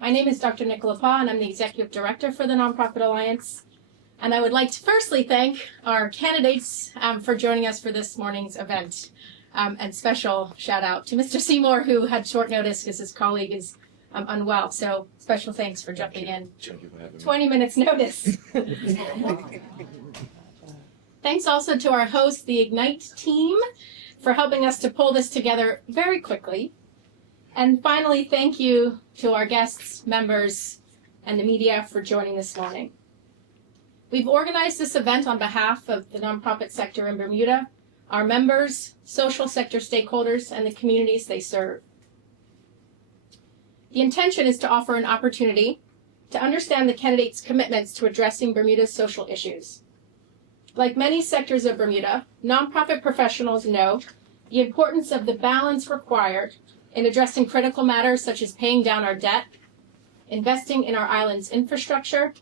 My name is Dr. Nicola Pa, and I'm the Executive Director for the Nonprofit Alliance. And I would like to firstly thank our candidates for joining us for this morning's event. And special shout out to Mr. Seymour, who had short notice because his colleague is unwell. So special thanks for jumping in. 20 minutes notice. Thanks also to our host, the Ignite team, for helping us to pull this together very quickly. And finally, thank you to our guests, members, and the media for joining this morning. We've organized this event on behalf of the nonprofit sector in Bermuda, our members, social sector stakeholders, and the communities they serve. The intention is to offer an opportunity to understand the candidates' commitments to addressing Bermuda's social issues. Like many sectors of Bermuda, nonprofit professionals know the importance of the balance required in addressing critical matters such as paying down our debt, investing in our island's infrastructure,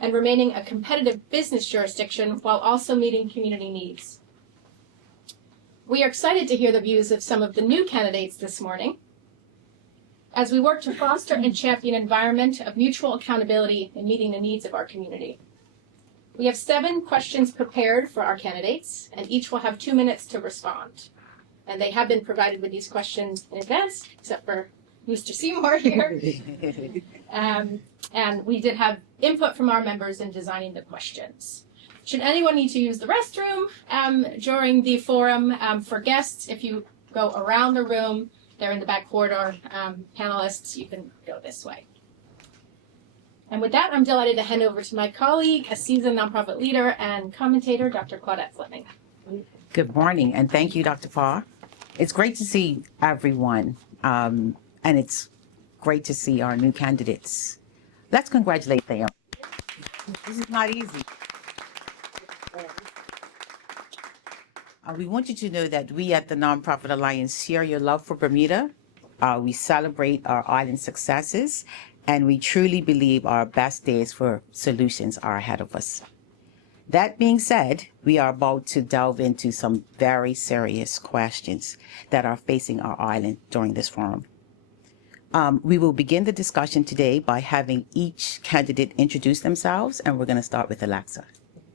and remaining a competitive business jurisdiction while also meeting community needs. We are excited to hear the views of some of the new candidates this morning as we work to foster and champion an environment of mutual accountability in meeting the needs of our community. We have 7 questions prepared for our candidates, and each will have 2 minutes to respond. And they have been provided with these questions in advance, except for Mr. Seymour here. And we did have input from our members in designing the questions. Should anyone need to use the restroom during the forum, for guests, if you go around the room, they're in the back corridor. Panelists, you can go this way. And with that, I'm delighted to hand over to my colleague, a seasoned nonprofit leader and commentator, Dr. Claudette Fleming. Good morning, and thank you, Dr. Farr. It's great to see everyone, and it's great to see our new candidates. Let's congratulate them. This is not easy. We want you to know that we at the Nonprofit Alliance share your love for Bermuda. We celebrate our island successes, and we truly believe our best days for solutions are ahead of us. That being said, we are about to delve into some very serious questions that are facing our island during this forum. We will begin the discussion today by having each candidate introduce themselves, and we're going to start with Alexa.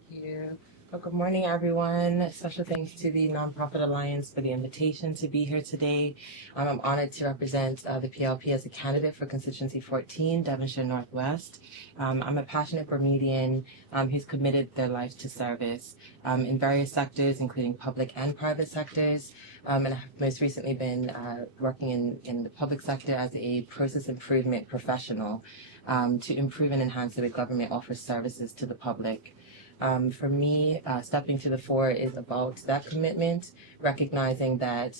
Thank you. Well, good morning, everyone. Special thanks to the Nonprofit Alliance for the invitation to be here today. I'm honored to represent the PLP as a candidate for Constituency 14, Devonshire Northwest. I'm a passionate Bermudian who's committed their life to service in various sectors, including public and private sectors. And I have most recently been working in the public sector as a process improvement professional to improve and enhance the way government offers services to the public. For me, stepping to the fore is about that commitment, recognizing that,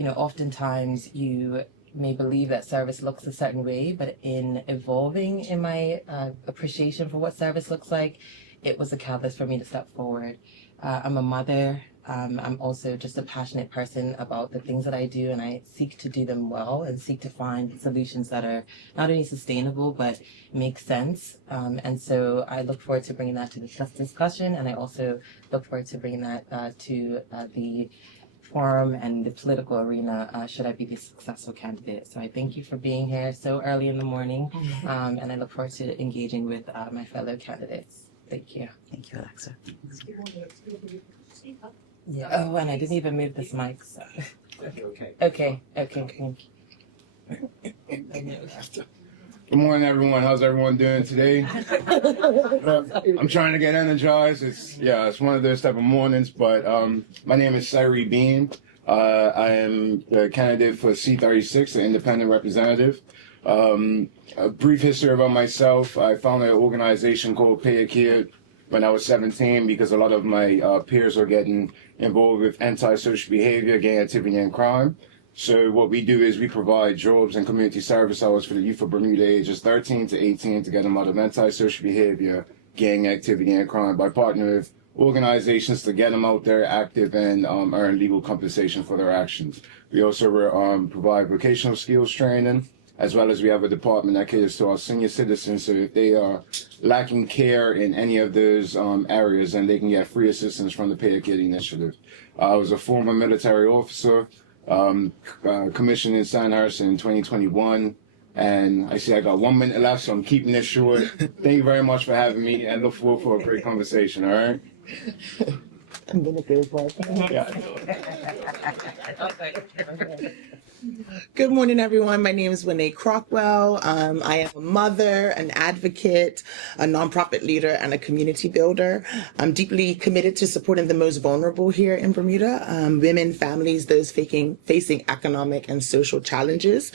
oftentimes you may believe that service looks a certain way, but in evolving in my appreciation for what service looks like, it was a catalyst for me to step forward. I'm a mother. I'm also just a passionate person about the things that I do, and I seek to do them well and seek to find solutions that are not only sustainable but make sense. And so I look forward to bringing that to this discussion, and I also look forward to bringing that to the forum and the political arena should I be the successful candidate. So I thank you for being here so early in the morning, and I look forward to engaging with my fellow candidates. Thank you. Thank you, Alexa. Yeah. Oh, and I didn't even move this mic, so. Okay, thank you. Good morning, everyone. How's everyone doing today? I'm trying to get energized. It's one of those type of mornings, but my name is Ci're. I am the candidate for C36, the independent representative. A brief history about myself. I founded an organization called Pay a Kid when I was 17 because a lot of my peers were getting involved with antisocial behavior, gang activity, and crime. So what we do is we provide jobs and community service hours for the youth of Bermuda ages 13 to 18 to get them out of antisocial behavior, gang activity, and crime by partnering with organizations to get them out there active and earn legal compensation for their actions. We also provide vocational skills training, as well as we have a department that caters to our senior citizens. So if they are lacking care in any of those areas, then they can get free assistance from the Pay a Kid initiative. I was a former military officer, commissioned in Sandhurst in 2021. And I see I got 1 minute left, so I'm keeping this short. Thank you very much for having me, and look forward for a great conversation, all right? I'm gonna go for it. Good morning, everyone. My name is Juanae Crockwell. I am a mother, an advocate, a nonprofit leader, and a community builder. I'm deeply committed to supporting the most vulnerable here in Bermuda, women, families, those facing economic and social challenges.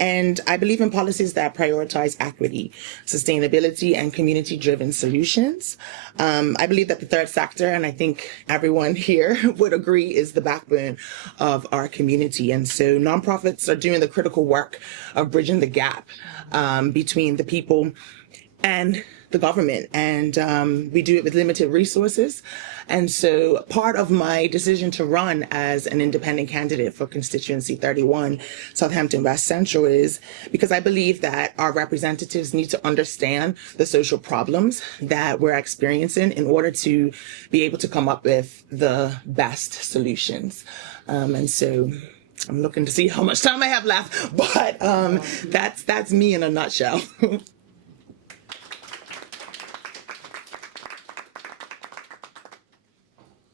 And I believe in policies that prioritize equity, sustainability, and community-driven solutions. I believe that the third sector, and I think everyone here would agree, is the backbone of our community. And so nonprofits are doing the critical work of bridging the gap between the people and the government, and we do it with limited resources. And so part of my decision to run as an independent candidate for constituency 31, Southampton West Central, is because I believe that our representatives need to understand the social problems that we're experiencing in order to be able to come up with the best solutions. And so I'm looking to see how much time I have left, but that's me in a nutshell.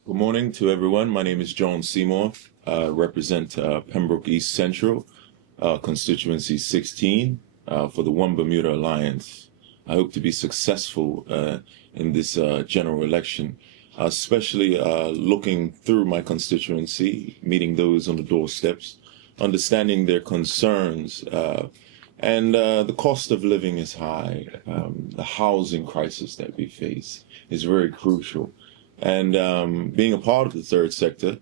Good morning to everyone. My name is John Seymour. Represent Pembroke East Central, constituency 16, for the One Bermuda Alliance. I hope to be successful in this general election, especially looking through my constituency, meeting those on the doorsteps, understanding their concerns, and the cost of living is high. The housing crisis that we face is very crucial. And being a part of the third sector,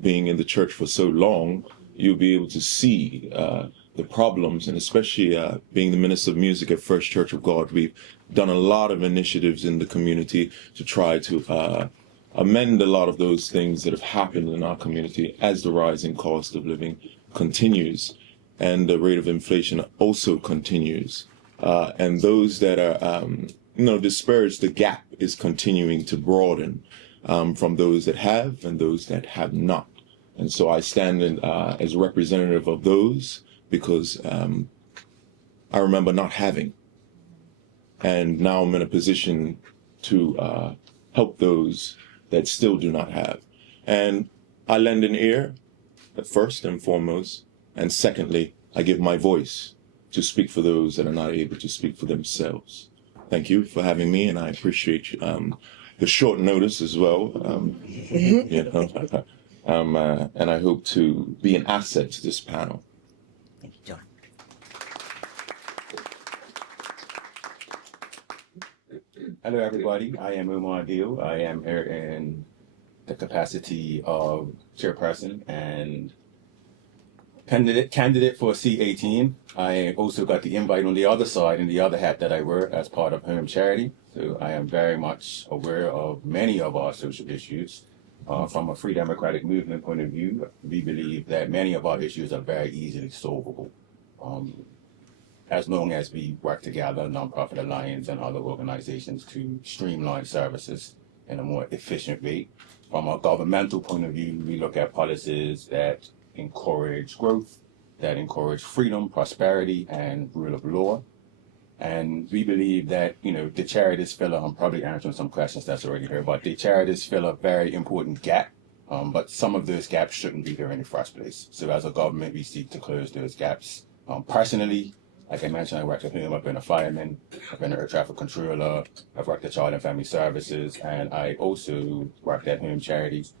being in the church for so long, you'll be able to see the problems, and especially being the minister of music at First Church of God, we've done a lot of initiatives in the community to try to amend a lot of those things that have happened in our community as the rising cost of living continues and the rate of inflation also continues. And those that are, disparaged, the gap is continuing to broaden from those that have and those that have not. And so I stand in, as a representative of those because I remember not having. And now I'm in a position to help those that still do not have. And I lend an ear, first and foremost. And secondly, I give my voice to speak for those that are not able to speak for themselves. Thank you for having me, and I appreciate the short notice as well. And I hope to be an asset to this panel. Thank you, John. Hello, everybody. I am Omar Dill. I am here in the capacity of chairperson and candidate for C18. I also got the invite on the other side in the other hat that I wear as part of Home Charity. So I am very much aware of many of our social issues. From a free democratic movement point of view, we believe that many of our issues are very easily solvable. As long as we work together, Nonprofit Alliance and other organizations, to streamline services in a more efficient way. From a governmental point of view, we look at policies that encourage growth, that encourage freedom, prosperity, and rule of law. And we believe that, the charities fill I'm probably answering some questions that's already here, but the charities fill a very important gap. But some of those gaps shouldn't be there in the first place. So as a government, we seek to close those gaps. Personally, like I mentioned, I worked at home. I've been a fireman, I've been an air traffic controller, I've worked at Child and Family Services, and I also worked at Home Charities,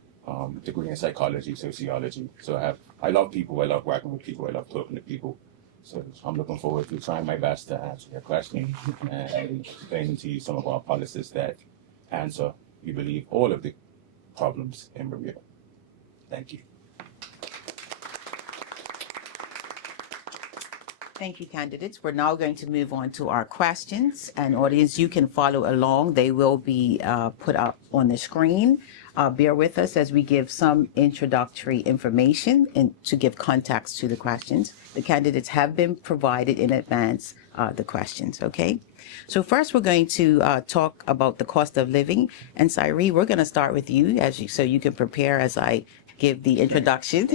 degree in psychology, sociology. So I love people, I love working with people, I love talking to people. So I'm looking forward to trying my best to answer your question and explaining to you some of our policies that answer, we believe, all of the problems in Bermuda. Thank you. Thank you, candidates. We're now going to move on to our questions. And audience, you can follow along. They will be put up on the screen. Bear with us as we give some introductory information and to give context to the questions. The candidates have been provided in advance the questions, okay? So first we're going to talk about the cost of living. And Ci're, we're going to start with you so you can prepare as I give the introduction.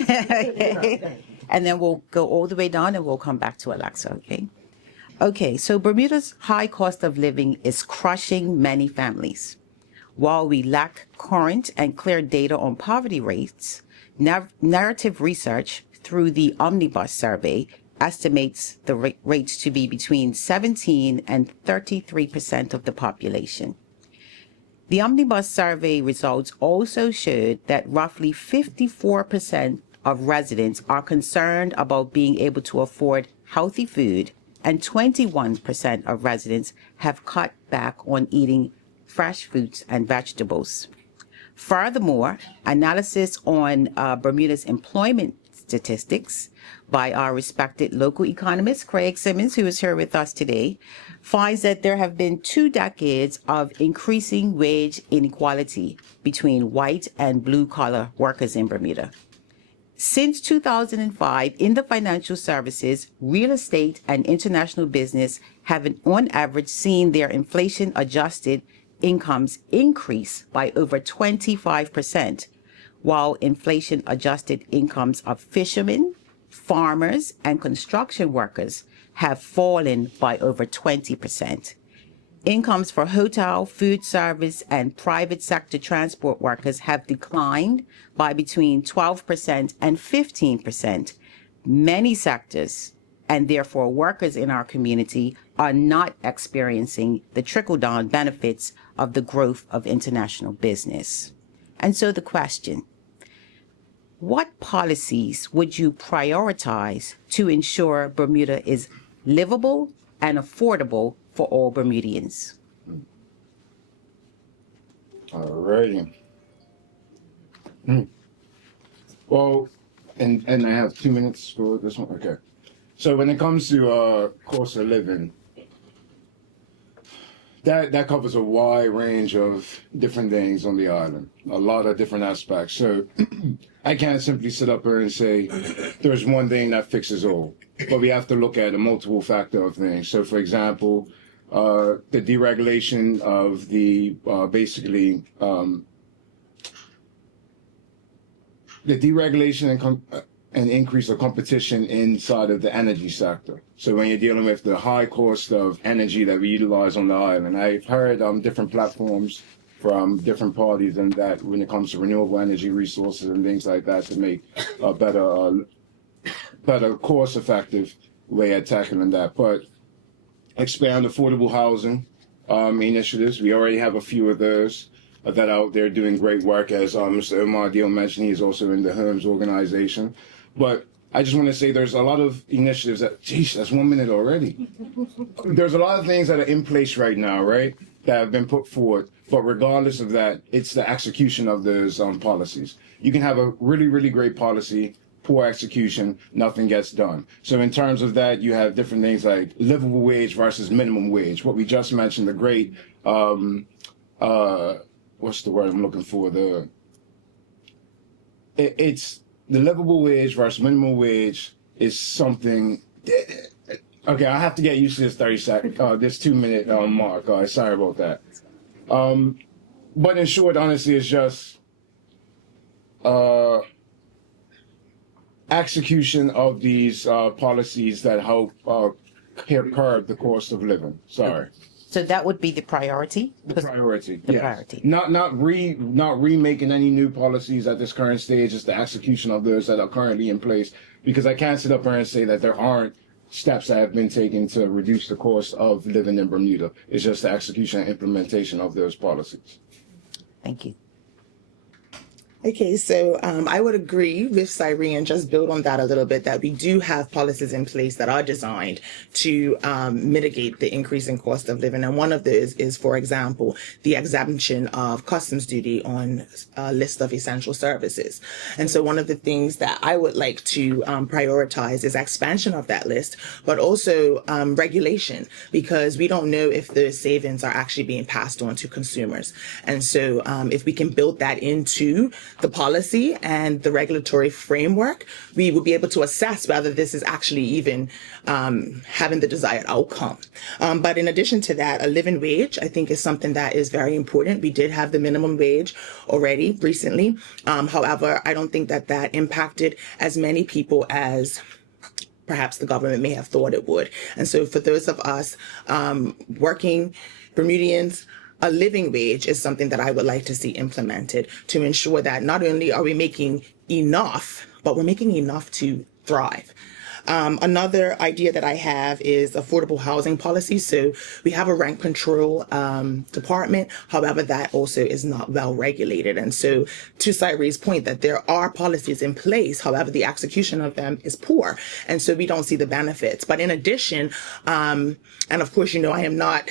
And then we'll go all the way down and we'll come back to Alexa, okay? Okay, so Bermuda's high cost of living is crushing many families. While we lack current and clear data on poverty rates, narrative research through the Omnibus survey estimates the rates to be between 17 and 33% of the population. The Omnibus survey results also showed that roughly 54% of residents are concerned about being able to afford healthy food, and 21% of residents have cut back on eating fresh fruits and vegetables. Furthermore, analysis on Bermuda's employment statistics by our respected local economist, Craig Simmons, who is here with us today, finds that there have been 2 decades of increasing wage inequality between white and blue-collar workers in Bermuda. Since 2005, in the financial services, real estate, and international business have on average seen their inflation-adjusted incomes increase by over 25%, while inflation-adjusted incomes of fishermen, farmers, and construction workers have fallen by over 20%. Incomes for hotel, food service, and private sector transport workers have declined by between 12% and 15%. Many sectors, and therefore workers in our community, are not experiencing the trickle-down benefits of the growth of international business. And so the question, what policies would you prioritize to ensure Bermuda is livable and affordable for all Bermudians? All righty. Well, and I have 2 minutes for this one. Okay. So when it comes to cost of living, that covers a wide range of different things on the island, a lot of different aspects. So I can't simply sit up here and say there's one thing that fixes all, but we have to look at a multiple factor of things. So for example, the deregulation of the the deregulation and increase of competition inside of the energy sector. So when you're dealing with the high cost of energy that we utilize on the island, I've heard different platforms from different parties and that when it comes to renewable energy resources and things like that to make a better cost-effective way at tackling that. But expand affordable housing initiatives. We already have a few of those that are out there doing great work. As Mr. Omar Dill mentioned, he's also in the HERMS organization. But I just want to say there's a lot of initiatives that, geez, that's 1 minute already. There's a lot of things that are in place right now, right, that have been put forward. But regardless of that, it's the execution of those policies. You can have a really, really great policy, poor execution, nothing gets done. So in terms of that, you have different things like livable wage versus minimum wage. What we just mentioned, the great, what's the word I'm looking for? It's the livable wage versus minimum wage is something. Okay, I have to get used to this 30-second, this 2 minute mark. Sorry about that. But in short, honestly, it's just execution of these policies that help curb the cost of living. Sorry. So that would be the priority? The priority. The yes. priority. Not remaking any new policies at this current stage. It's the execution of those that are currently in place. Because I can't sit up here and say that there aren't steps that have been taken to reduce the cost of living in Bermuda. It's just the execution and implementation of those policies. Thank you. Okay, so I would agree with Ci're and just build on that a little bit, that we do have policies in place that are designed to mitigate the increasing cost of living. And one of those is, for example, the exemption of customs duty on a list of essential services. And so one of the things that I would like to prioritize is expansion of that list, but also regulation, because we don't know if the savings are actually being passed on to consumers. And so if we can build that into the policy and the regulatory framework, we will be able to assess whether this is actually even having the desired outcome. But in addition to that, a living wage, I think, is something that is very important. We did have the minimum wage already recently. However, I don't think that that impacted as many people as perhaps the government may have thought it would. And so for those of us working Bermudians, a living wage is something that I would like to see implemented to ensure that not only are we making enough, but we're making enough to thrive. Another idea that I have is affordable housing policy. So we have a rent control department. However, that also is not well regulated. And so to Cyree's point that there are policies in place, however, the execution of them is poor. And so we don't see the benefits. But in addition, and of course, I am not,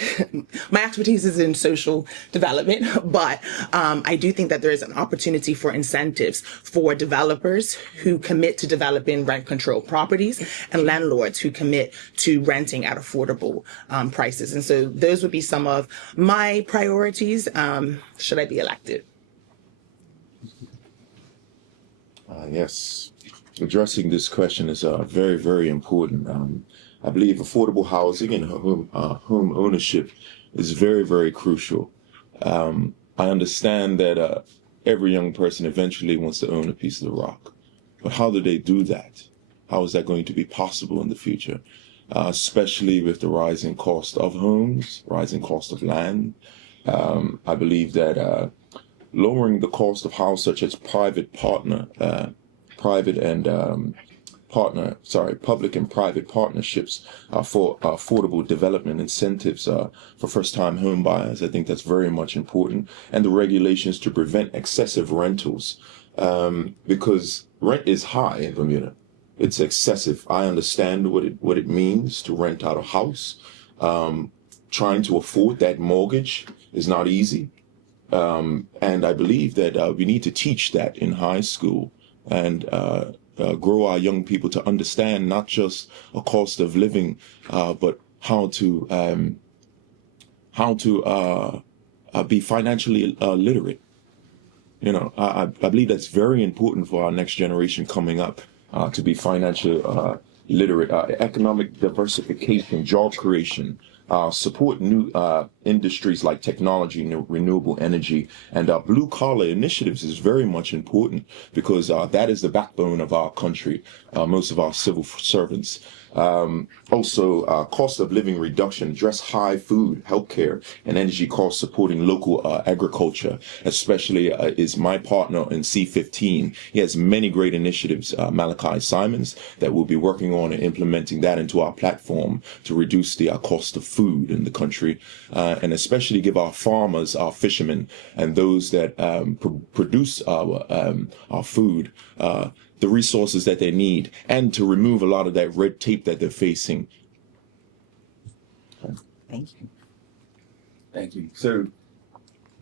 my expertise is in social development, but I do think that there is an opportunity for incentives for developers who commit to developing rent control properties and landlords who commit to renting at affordable prices. And so those would be some of my priorities should I be elected. Yes, addressing this question is very, very important. I believe affordable housing and home ownership is very, very crucial. I understand that every young person eventually wants to own a piece of the rock, but how do they do that? How is that going to be possible in the future, especially with the rising cost of homes, rising cost of land? I believe that lowering the cost of house, such as public and private partnerships for affordable development incentives for first-time home buyers. I think that's very much important. And the regulations to prevent excessive rentals, because rent is high in Bermuda. It's excessive. I understand what it means to rent out a house. Trying to afford that mortgage is not easy. And I believe that we need to teach that in high school and grow our young people to understand not just a cost of living, but how to be financially literate. I believe that's very important for our next generation coming up, to be financially literate. Economic diversification, job creation, support new industries like technology, renewable energy, and blue collar initiatives is very much important because that is the backbone of our country, most of our civil servants. Also, cost of living reduction, address high food, healthcare, and energy costs, supporting local agriculture, especially is my partner in C15. He has many great initiatives, Malachi Simons, that we'll be working on and implementing that into our platform to reduce the cost of food in the country, and especially give our farmers, our fishermen, and those that produce our food the resources that they need, and to remove a lot of that red tape that they're facing. Thank you. Thank you. So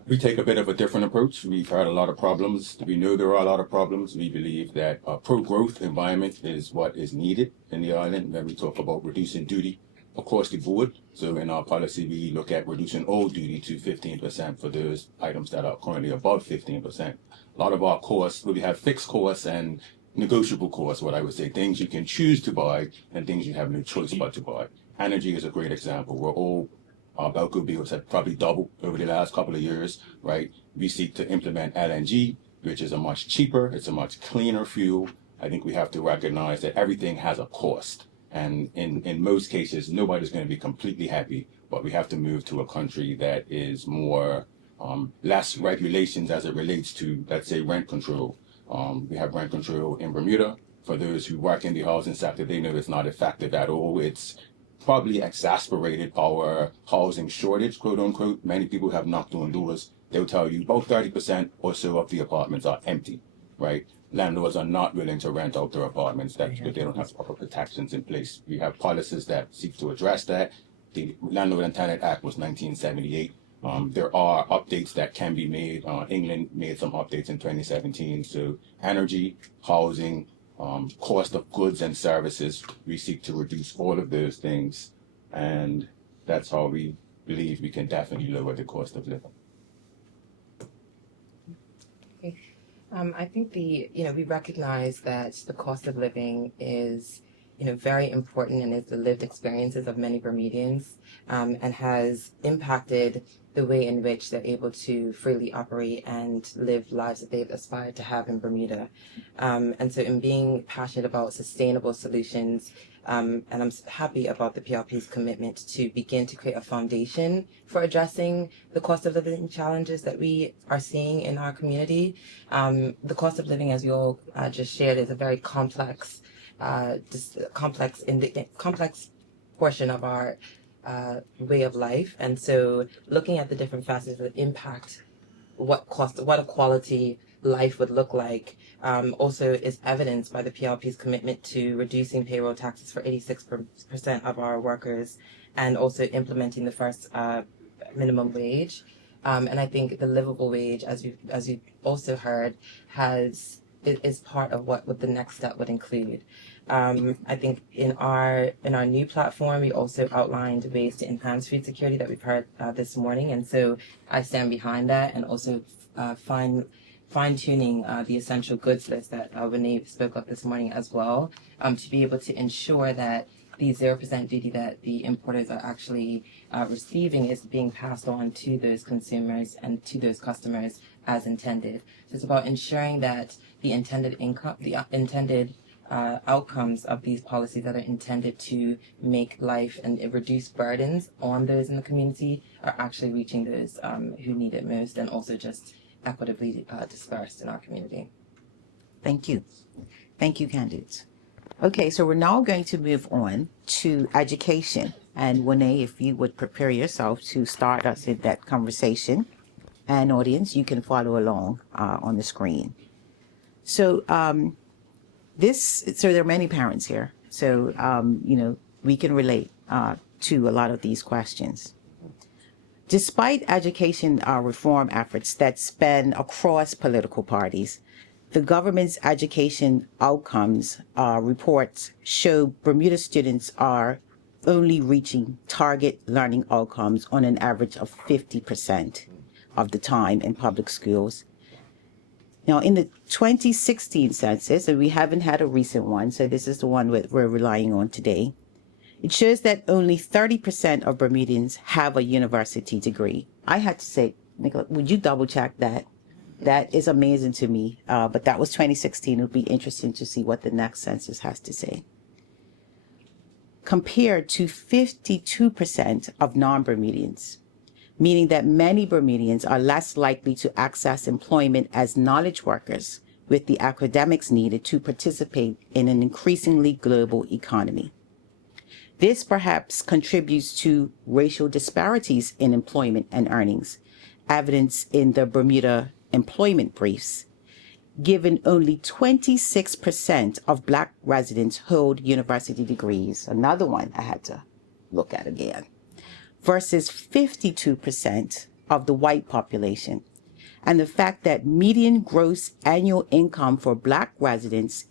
we take a bit of a different approach. We've had a lot of problems. We know there are a lot of problems. We believe that a pro-growth environment is what is needed in the island when we talk about reducing duty across the board. So in our policy, we look at reducing all duty to 15% for those items that are currently above 15%. A lot of our costs, we have fixed costs and negotiable costs, what I would say, things you can choose to buy and things you have no choice but to buy. Energy is a great example. Our Belco bills have probably doubled over the last couple of years, right? We seek to implement LNG, which is a much cheaper, it's a much cleaner fuel. I think we have to recognize that everything has a cost. And in most cases, nobody's going to be completely happy, but we have to move to a country that is more, less regulations as it relates to, let's say, rent control. We have rent control in Bermuda. For those who work in the housing sector, they know it's not effective at all. It's probably exacerbated our housing shortage, quote unquote. Many people have knocked on doors. They'll tell you about 30% or so of the apartments are empty, right? Landlords are not willing to rent out their apartments because they don't have proper protections in place. We have policies that seek to address that. The Landlord and Tenant Act was 1978. There are updates that can be made. England made some updates in 2017. So energy, housing, cost of goods and services, we seek to reduce all of those things. And that's how we believe we can definitely lower the cost of living. I think we recognize that the cost of living is, very important and is the lived experiences of many Bermudians, and has impacted the way in which they're able to freely operate and live lives that they've aspired to have in Bermuda. And so in being passionate about sustainable solutions, and I'm happy about the PLP's commitment to begin to create a foundation for addressing the cost of living challenges that we are seeing in our community. The cost of living, as you all just shared, is a very complex portion of our way of life. And so looking at the different facets that impact what a quality life would look like, also is evidenced by the PLP's commitment to reducing payroll taxes for 86% of our workers, and also implementing the first minimum wage. And I think the livable wage, as you also heard, is part of what the next step would include. I think in our new platform, we also outlined ways to enhance food security that we've heard this morning, and so I stand behind that, and also fine-tuning the essential goods list that Juanae spoke of this morning as well, to be able to ensure that the 0% duty that the importers are actually receiving is being passed on to those consumers and to those customers as intended. So it's about ensuring that the intended outcomes of these policies that are intended to make life and reduce burdens on those in the community are actually reaching those who need it most, and also just equitably dispersed in our community. Thank you. Thank you, candidates. Okay, so we're now going to move on to education. And Juanae, if you would prepare yourself to start us in that conversation. And audience, you can follow along on the screen. So there are many parents here. So, we can relate to a lot of these questions. Despite education reform efforts that span across political parties, the government's education outcomes reports show Bermuda students are only reaching target learning outcomes on an average of 50% of the time in public schools. Now, in the 2016 census, and we haven't had a recent one, so this is the one we're relying on today, it shows that only 30% of Bermudians have a university degree. I had to say, Nicola, would you double check that? That is amazing to me, but that was 2016. It would be interesting to see what the next census has to say. Compared to 52% of non-Bermudians, meaning that many Bermudians are less likely to access employment as knowledge workers with the academics needed to participate in an increasingly global economy. This perhaps contributes to racial disparities in employment and earnings, evidence in the Bermuda employment briefs, given only 26% of Black residents hold university degrees, another one I had to look at again, versus 52% of the white population. And the fact that median gross annual income for Black residents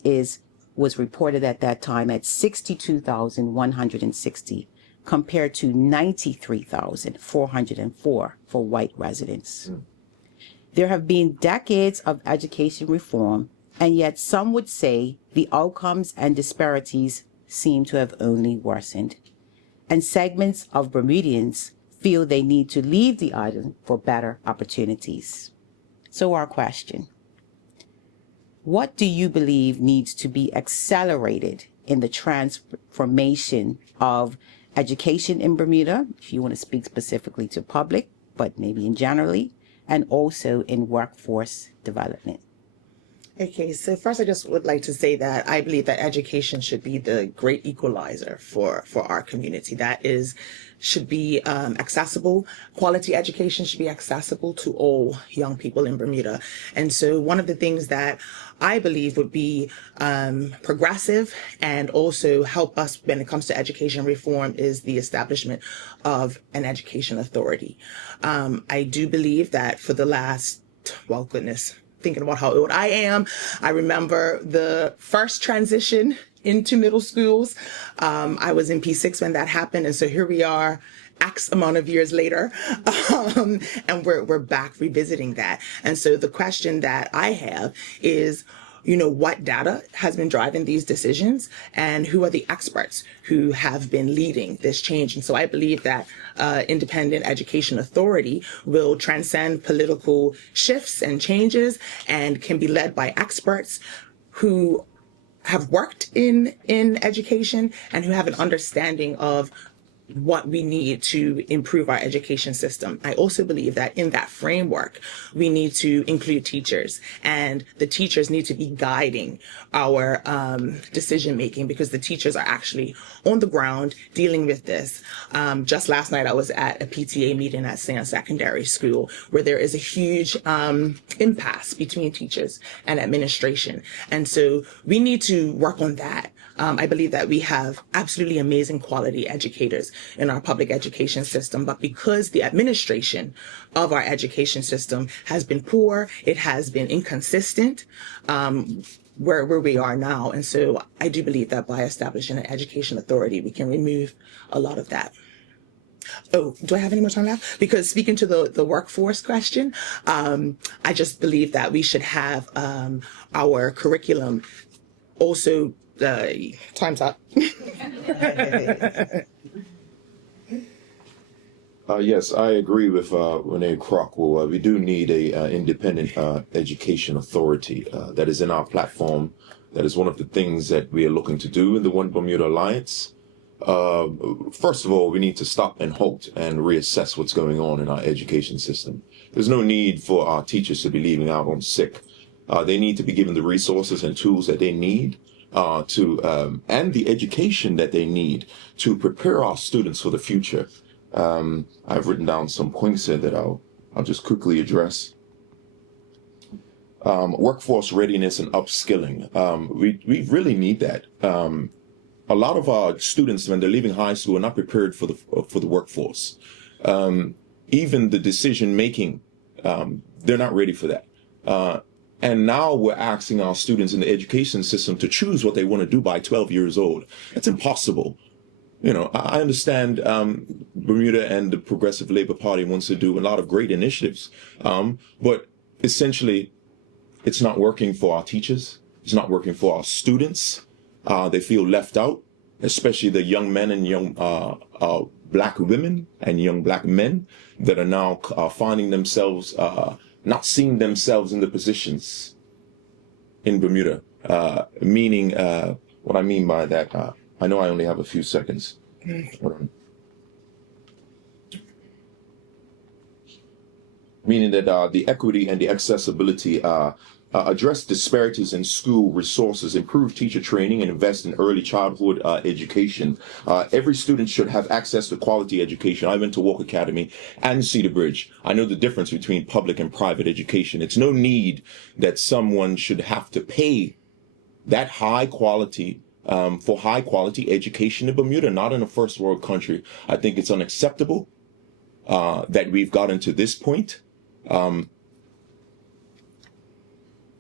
was reported at that time at $62,160 compared to $93,404 for white residents. There have been decades of education reform, and yet some would say the outcomes and disparities seem to have only worsened. And segments of Bermudians feel they need to leave the island for better opportunities. So our question: what do you believe needs to be accelerated in the transformation of education in Bermuda, if you want to speak specifically to public, but maybe in generally, and also in workforce development? Okay, so first I just would like to say that I believe that education should be the great equalizer for our community. That should be accessible. Quality education should be accessible to all young people in Bermuda. And so one of the things that I believe would be progressive and also help us when it comes to education reform is the establishment of an education authority. I do believe that for the last, well, goodness, thinking about how old I am, I remember the first transition into middle schools. I was in P6 when that happened, and so here we are X amount of years later, and we're back revisiting that. And so the question that I have is, what data has been driving these decisions, and who are the experts who have been leading this change? And so I believe that independent education authority will transcend political shifts and changes and can be led by experts who have worked in education and who have an understanding of what we need to improve our education system. I also believe that in that framework, we need to include teachers, and the teachers need to be guiding our decision making, because the teachers are actually on the ground dealing with this. Just last night, I was at a PTA meeting at Ci're Secondary School, where there is a huge impasse between teachers and administration. And so we need to work on that. I believe that we have absolutely amazing quality educators in our public education system, but because the administration of our education system has been poor, it has been inconsistent, where we are now. And so I do believe that by establishing an education authority, we can remove a lot of that. Oh, do I have any more time left? Because speaking to the workforce question, I just believe that we should have our curriculum also. Time's up. Yes, I agree with Renee Crockwell. We do need a independent education authority that is in our platform. That is one of the things that we are looking to do in the One Bermuda Alliance. First of all, we need to stop and halt and reassess what's going on in our education system. There's no need for our teachers to be leaving out on sick. They need to be given the resources and tools that they need and the education that they need to prepare our students for the future. I've written down some points here that I'll just quickly address. Workforce readiness and upskilling. We really need that. A lot of our students, when they're leaving high school, are not prepared for the workforce. Even the decision making, they're not ready for that. And now we're asking our students in the education system to choose what they want to do by 12 years old. It's impossible. I understand Bermuda and the Progressive Labor Party wants to do a lot of great initiatives, but essentially it's not working for our teachers. It's not working for our students. They feel left out, especially the young men and young black women and young black men that are now finding themselves not seeing themselves in the positions in Bermuda, meaning what I mean by that, I know I only have a few seconds. Meaning that the equity and the accessibility address disparities in school resources, improve teacher training, and invest in early childhood education. Every student should have access to quality education. I went to Walk Academy and Cedar Bridge. I know the difference between public and private education. It's no need that someone should have to pay that high quality for high quality education in Bermuda, not in a first world country. I think it's unacceptable that we've gotten to this point.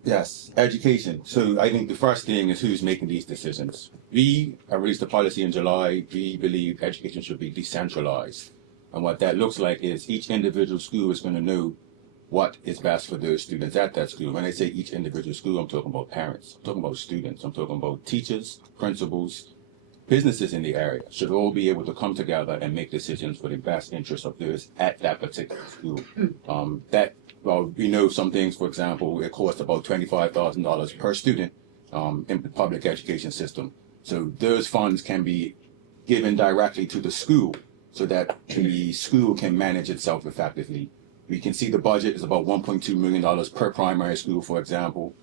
Yes, education. So I think the first thing is who's making these decisions. We released a policy in July. We believe education should be decentralized. And what that looks like is each individual school is going to know what is best for those students at that school. When I say each individual school, I'm talking about parents, I'm talking about students, I'm talking about teachers, principals, businesses in the area should all be able to come together and make decisions for the best interest of those at that particular school. We know some things, for example, it costs about $25,000 per student in the public education system. So those funds can be given directly to the school so that the school can manage itself effectively. We can see the budget is about $1.2 million per primary school, for example.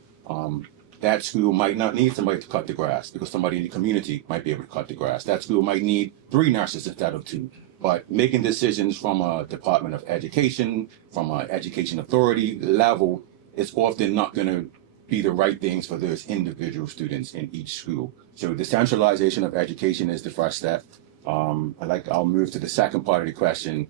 That school might not need somebody to cut the grass because somebody in the community might be able to cut the grass. That school might need 3 nurses instead of 2. But making decisions from a Department of Education, from an education authority level, is often not going to be the right things for those individual students in each school. So decentralization of education is the first step. I'll move to the second part of the question.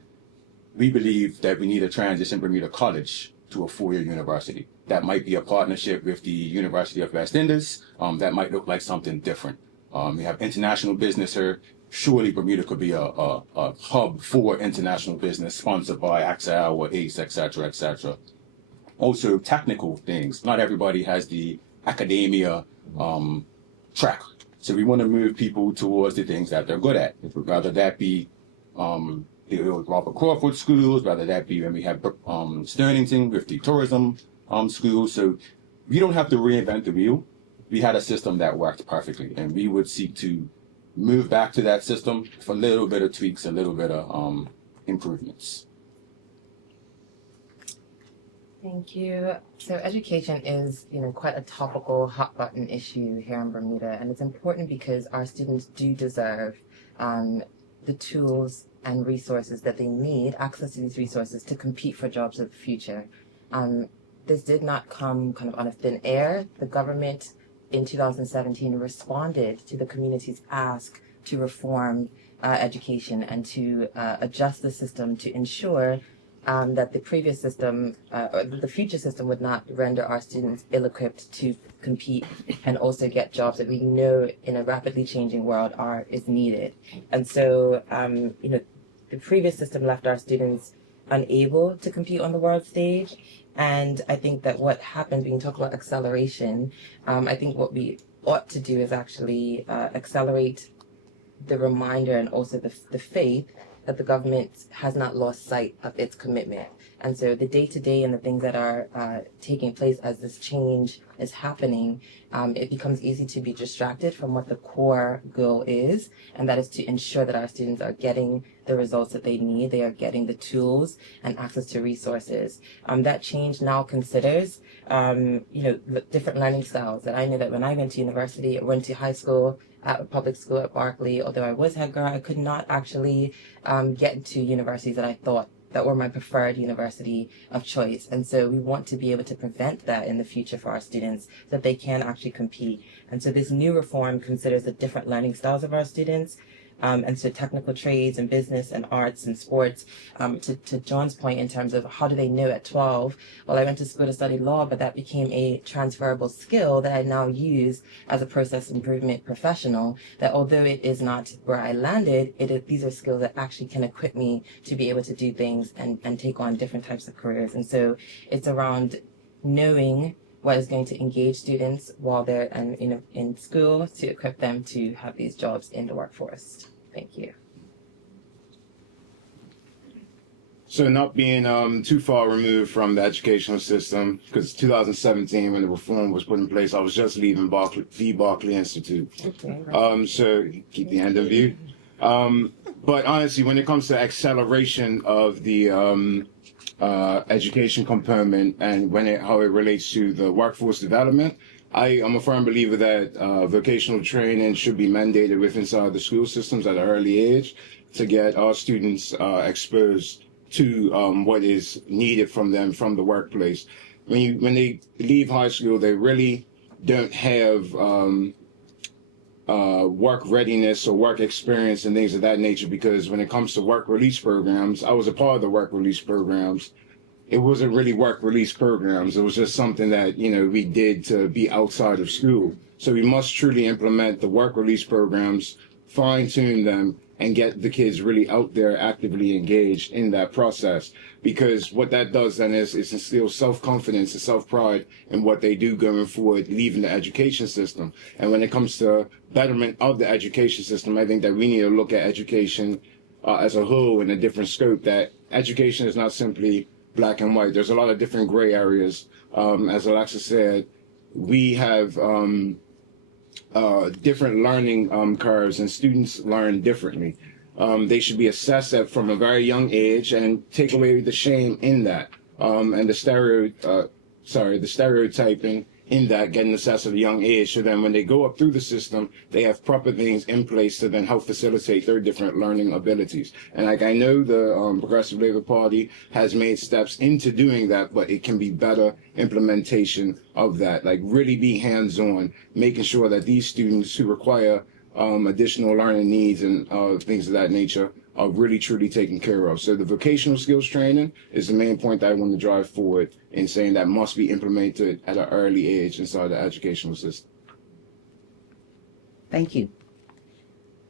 We believe that we need to transition Bermuda College to a 4-year university. That might be a partnership with the University of West Indies. That might look like something different. We have international business here. Surely Bermuda could be a hub for international business sponsored by AXA or ACE, etc., etc. Also, technical things. Not everybody has the academia track. So we want to move people towards the things that they're good at. Rather that be the Robert Crawford schools, rather that be when we have Stirlington with the tourism schools. So we don't have to reinvent the wheel. We had a system that worked perfectly, and we would seek to move back to that system for a little bit of tweaks, a little bit of improvements. Thank you. So education is, quite a topical, hot button issue here in Bermuda, and it's important because our students do deserve the tools and resources that they need, access to these resources to compete for jobs of the future. This did not come kind of on a thin air. The government in 2017 responded to the community's ask to reform education and to adjust the system to ensure that the previous system or the future system would not render our students ill-equipped to compete and also get jobs that we know in a rapidly changing world is needed. And so, the previous system left our students unable to compete on the world stage. And I think that what happens when you talk about acceleration, I think what we ought to do is actually accelerate the reminder and also the faith that the government has not lost sight of its commitment. And so the day-to-day and the things that are taking place as this change is happening, it becomes easy to be distracted from what the core goal is, and that is to ensure that our students are getting the results that they need, they are getting the tools and access to resources. That change now considers, different learning styles. That I know that when I went to university, I went to high school, at a public school at Berkeley, although I was head girl, I could not actually get to universities that I thought that were my preferred university of choice. And so we want to be able to prevent that in the future for our students so that they can actually compete. And so this new reform considers the different learning styles of our students. And so technical trades and business and arts and sports, to John's point in terms of how do they know at 12? Well, I went to school to study law, but that became a transferable skill that I now use as a process improvement professional, that although it is not where I landed, these are skills that actually can equip me to be able to do things and take on different types of careers. And so it's around knowing what is going to engage students while they're in school to equip them to have these jobs in the workforce. Thank you. So not being too far removed from the educational system, because 2017 when the reform was put in place, I was just leaving the Berkeley Institute. Okay. So keep the end of view. But honestly, when it comes to acceleration of the education component and how it relates to the workforce development, I am a firm believer that vocational training should be mandated within inside the school systems at an early age to get our students exposed to what is needed from them from the workplace. When they leave high school, they really don't have work readiness or work experience and things of that nature, because when it comes to work release programs, I was a part of the work release programs. It wasn't really work release programs. It was just something that, we did to be outside of school. So we must truly implement the work release programs, fine tune them, and get the kids really out there actively engaged in that process. Because what that does then is instill self-confidence and self-pride in what they do going forward, leaving the education system. And when it comes to betterment of the education system, I think that we need to look at education as a whole in a different scope, that education is not simply black and white. There's a lot of different gray areas. As Alexa said, we have different learning curves, and students learn differently. They should be assessed at from a very young age and take away the shame in that, and the stereotyping in that, getting assessed at a young age. So then when they go up through the system, they have proper things in place to then help facilitate their different learning abilities. And I know the Progressive Labor Party has made steps into doing that, but it can be better implementation of that, like really be hands-on, making sure that these students who require additional learning needs and things of that nature are really truly taken care of. So the vocational skills training is the main point that I want to drive forward in saying that must be implemented at an early age inside the educational system. Thank you.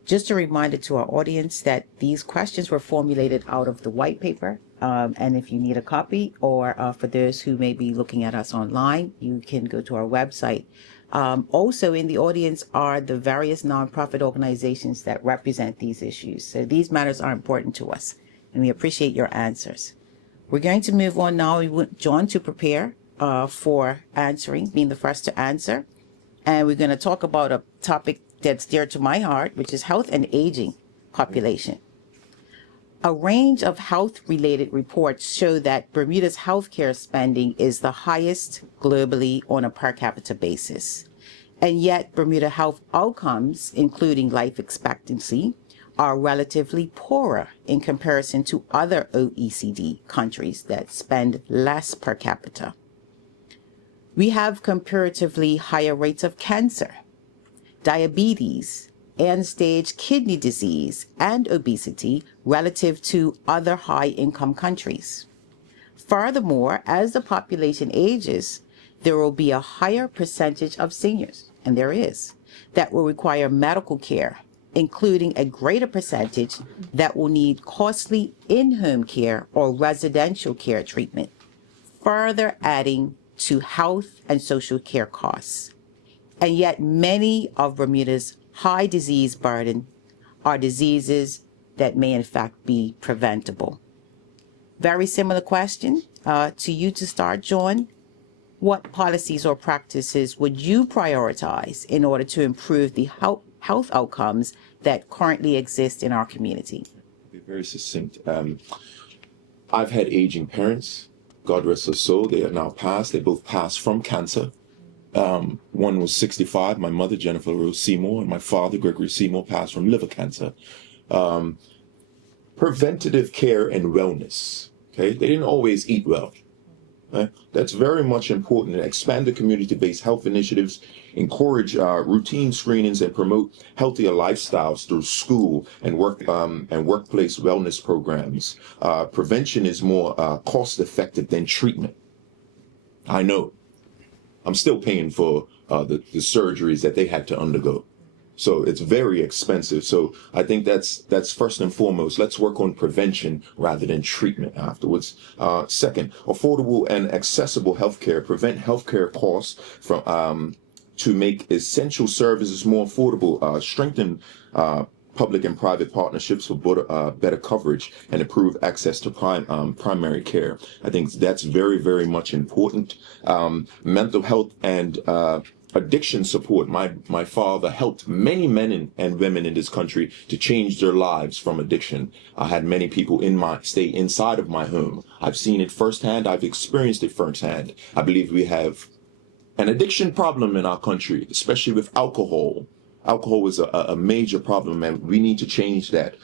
Just a reminder to our audience that these questions were formulated out of the white paper. And if you need a copy, or for those who may be looking at us online, you can go to our website. Also in the audience are the various nonprofit organizations that represent these issues. So these matters are important to us, and we appreciate your answers. We're going to move on now. We want John to prepare for answering, being the first to answer. And we're going to talk about a topic that's dear to my heart, which is health and aging population. A range of health-related reports show that Bermuda's healthcare spending is the highest globally on a per capita basis. And yet, Bermuda health outcomes, including life expectancy, are relatively poorer in comparison to other OECD countries that spend less per capita. We have comparatively higher rates of cancer, diabetes, end-stage kidney disease, and obesity relative to other high-income countries. Furthermore, as the population ages, there will be a higher percentage of seniors, and there is, that will require medical care, including a greater percentage that will need costly in-home care or residential care treatment, further adding to health and social care costs. And yet many of Bermuda's high disease burden are diseases that may in fact be preventable. Very similar question to you to start, John. What policies or practices would you prioritize in order to improve the health outcomes that currently exist in our community? Be very succinct. I've had aging parents, God rest their soul. They are now passed. They both passed from cancer. One was 65, my mother, Jennifer Rose Seymour, and my father, Gregory Seymour, passed from liver cancer. Preventative care and wellness. Okay, they didn't always eat well. That's very much important. Expand the community-based health initiatives, encourage routine screenings, and promote healthier lifestyles through school and workplace wellness programs. Prevention is more cost-effective than treatment. I know. I'm still paying for the surgeries that they had to undergo. So it's very expensive. So I think that's first and foremost. Let's work on prevention rather than treatment afterwards. Second, affordable and accessible healthcare. Prevent healthcare costs from to make essential services more affordable. Strengthen public and private partnerships for better coverage and improve access to primary care. I think that's very, very much important. Mental health and addiction support. My father helped many men and women in this country to change their lives from addiction. I had many people stay inside of my home. I've seen it firsthand. I've experienced it firsthand. I believe we have an addiction problem in our country, especially with alcohol. Alcohol is a major problem, and we need to change that.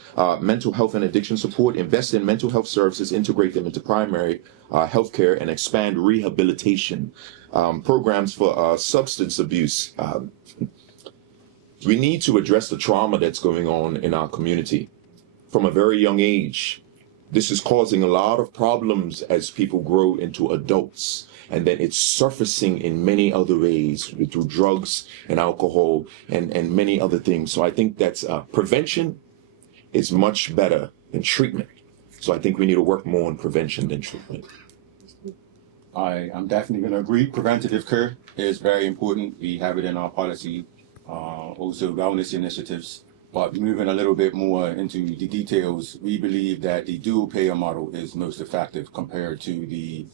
Mental health and addiction support, invest in mental health services, integrate them into primary health care, and expand rehabilitation. Programs for substance abuse. We need to address the trauma that's going on in our community from a very young age. This is causing a lot of problems as people grow into adults. And then it's surfacing in many other ways through drugs and alcohol and many other things. So I think that's prevention is much better than treatment. So I think we need to work more on prevention than treatment. I'm definitely going to agree. Preventative care is very important. We have it in our policy, also wellness initiatives. But moving a little bit more into the details, we believe that the dual payer model is most effective compared to the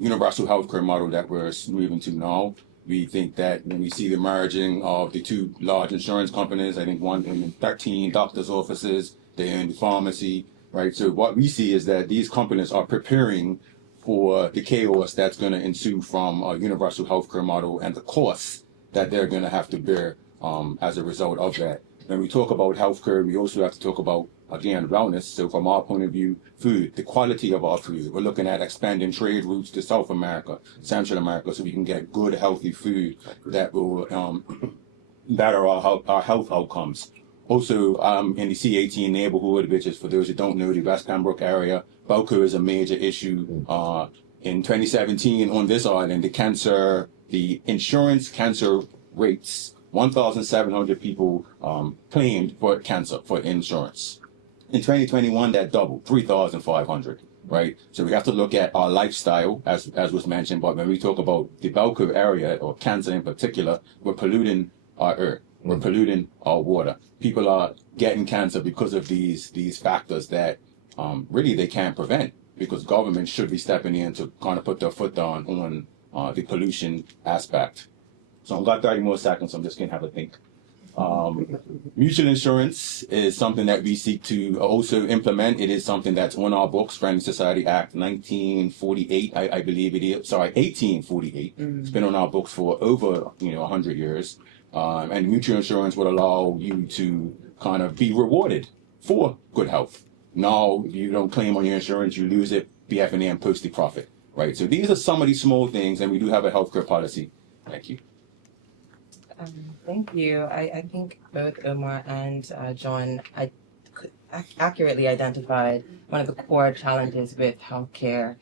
universal healthcare model that we're moving to now. We think that when we see the merging of the two large insurance companies, I think one in 13 doctors' offices, they're in the pharmacy, right? So what we see is that these companies are preparing for the chaos that's going to ensue from a universal healthcare model and the costs that they're going to have to bear as a result of that. When we talk about healthcare, we also have to talk about, again, wellness. So from our point of view, food, the quality of our food. We're looking at expanding trade routes to South America, Central America, so we can get good, healthy food that will better our health outcomes. Also, in the C18 neighborhood, which is, for those who don't know, the West Pembroke area, Belco is a major issue. In 2017, on this island, the insurance cancer rates 1,700 people claimed for cancer for insurance. In 2021, that doubled, 3,500, right? So we have to look at our lifestyle, as was mentioned, but when we talk about the bell curve area, or cancer in particular, we're polluting our earth, we're polluting our water. People are getting cancer because of these factors that really they can't prevent, because government should be stepping in to kind of put their foot down on the pollution aspect. So I've got 30 more seconds, so I'm just going to have a think. Mutual insurance is something that we seek to also implement. It is something that's on our books, Friendly Society Act 1948, I believe it is. Sorry, 1848. It's been on our books for over 100 years. And mutual insurance would allow you to kind of be rewarded for good health. Now, if you don't claim on your insurance, you lose it, BF&A, and post the profit, right? So these are some of these small things, and we do have a healthcare policy. Thank you. Thank you. I think both Omar and John accurately identified one of the core challenges with healthcare.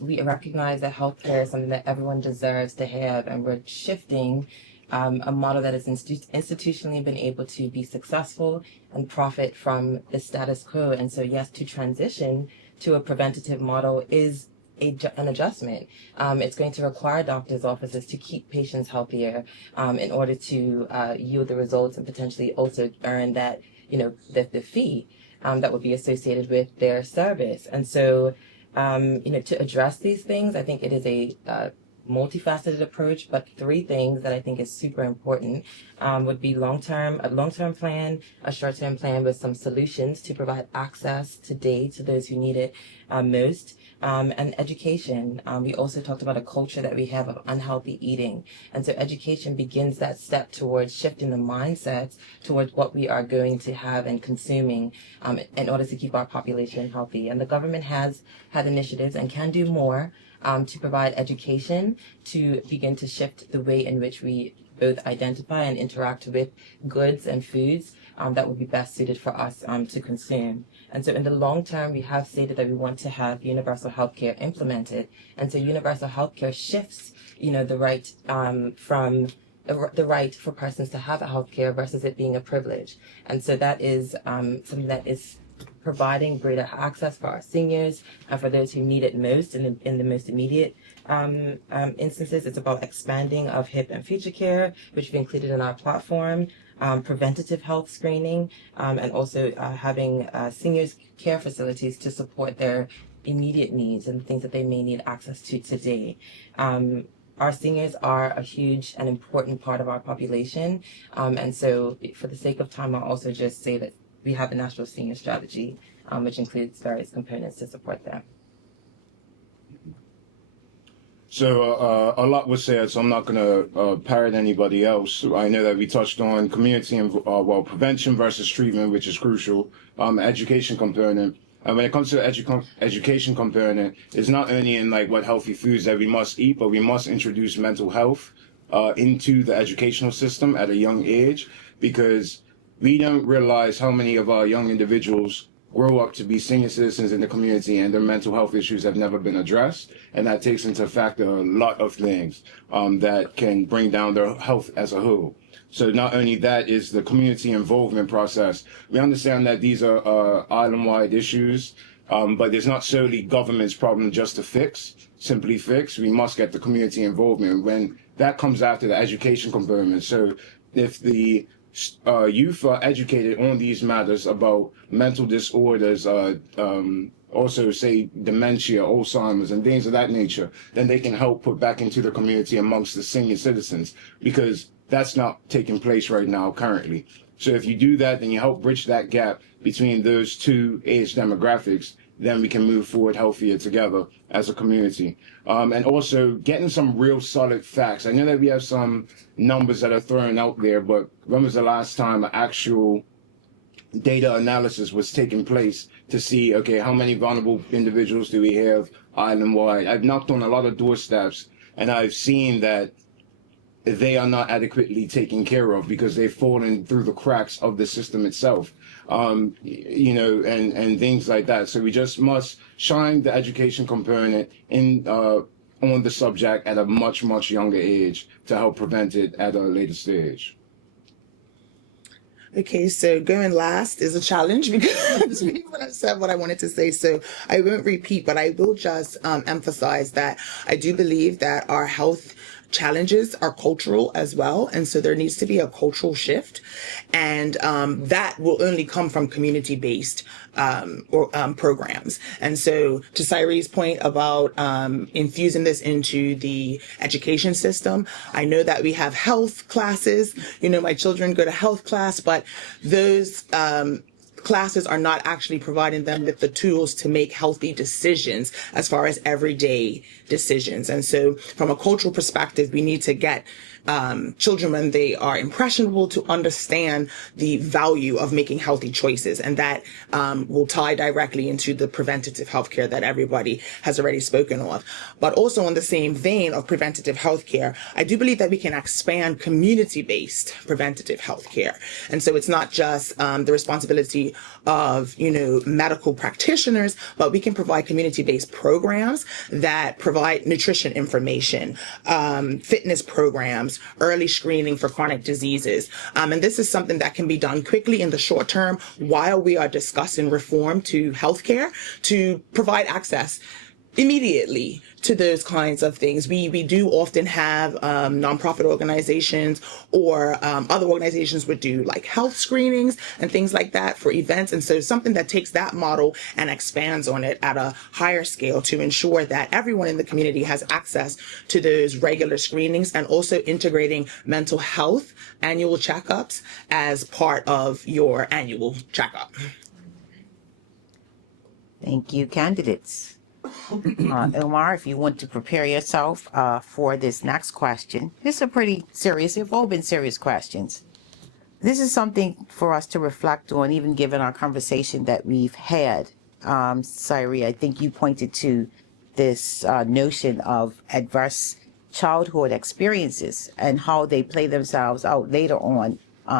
We recognize that healthcare is something that everyone deserves to have, and we're shifting a model that has institutionally been able to be successful and profit from the status quo. And so, yes, to transition to a preventative model is an adjustment. It's going to require doctors' offices to keep patients healthier in order to yield the results and potentially also earn that, the fee that would be associated with their service. And so, to address these things, I think it is a multifaceted approach, but three things that I think is super important would be a long-term plan, a short-term plan with some solutions to provide access today to those who need it most, and education. We also talked about a culture that we have of unhealthy eating. And so education begins that step towards shifting the mindsets towards what we are going to have and consuming in order to keep our population healthy. And the government has had initiatives and can do more to provide education to begin to shift the way in which we both identify and interact with goods and foods that would be best suited for us to consume. And so in the long term, we have stated that we want to have universal healthcare implemented. And so universal healthcare shifts, the right from the right for persons to have a healthcare versus it being a privilege. And so that is something that is providing greater access for our seniors and for those who need it most in the most immediate instances. It's about expanding of HIP and future care, which we included in our platform, preventative health screening, and also having seniors care facilities to support their immediate needs and things that they may need access to today. Our seniors are a huge and important part of our population. And so for the sake of time, I'll also just say that we have a national senior strategy, which includes various components to support them. So a lot was said, so I'm not going to parrot anybody else. I know that we touched on community and prevention versus treatment, which is crucial. Education component. And when it comes to the education component, it's not only in what healthy foods that we must eat, but we must introduce mental health into the educational system at a young age, because we don't realize how many of our young individuals grow up to be senior citizens in the community and their mental health issues have never been addressed. And that takes into factor a lot of things that can bring down their health as a whole. So not only that is the community involvement process. We understand that these are island-wide issues, but it's not solely government's problem just to simply fix. We must get the community involvement when that comes after the education component. So if the youth are educated on these matters about mental disorders, also say dementia, Alzheimer's, and things of that nature, then they can help put back into the community amongst the senior citizens, because that's not taking place right now currently. So if you do that, then you help bridge that gap between those two age demographics, then we can move forward healthier together as a community. And also getting some real solid facts. I know that we have some numbers that are thrown out there, but when was the last time an actual data analysis was taking place to see, okay, how many vulnerable individuals do we have island-wide? I've knocked on a lot of doorsteps, and I've seen that they are not adequately taken care of because they've fallen through the cracks of the system itself, and things like that. So we just must shine the education component in on the subject at a much, much younger age to help prevent it at a later stage? Okay, so going last is a challenge because people have said what I wanted to say, so I won't repeat, but I will just emphasize that I do believe that our health challenges are cultural as well, and so there needs to be a cultural shift, and that will only come from community-based programs. And so to Cyree's point about infusing this into the education system, I know that we have health classes. You know, my children go to health class, but those classes are not actually providing them with the tools to make healthy decisions as far as everyday decisions. And so from a cultural perspective, we need to get children when they are impressionable to understand the value of making healthy choices. And that will tie directly into the preventative healthcare that everybody has already spoken of. But also in the same vein of preventative healthcare, I do believe that we can expand community-based preventative healthcare. And so it's not just the responsibility of, you know, medical practitioners, but we can provide community-based programs that provide nutrition information, fitness programs, early screening for chronic diseases. And this is something that can be done quickly in the short term while we are discussing reform to healthcare to provide access immediately to those kinds of things. We do often have nonprofit organizations or other organizations would do like health screenings and things like that for events. And so something that takes that model and expands on it at a higher scale to ensure that everyone in the community has access to those regular screenings, and also integrating mental health annual checkups as part of your annual checkup. Thank you, candidates. Omar, if you want to prepare yourself for this next question. This is a pretty serious, they've all been serious questions. This is something for us to reflect on, even given our conversation that we've had. Ci're, I think you pointed to this notion of adverse childhood experiences and how they play themselves out later on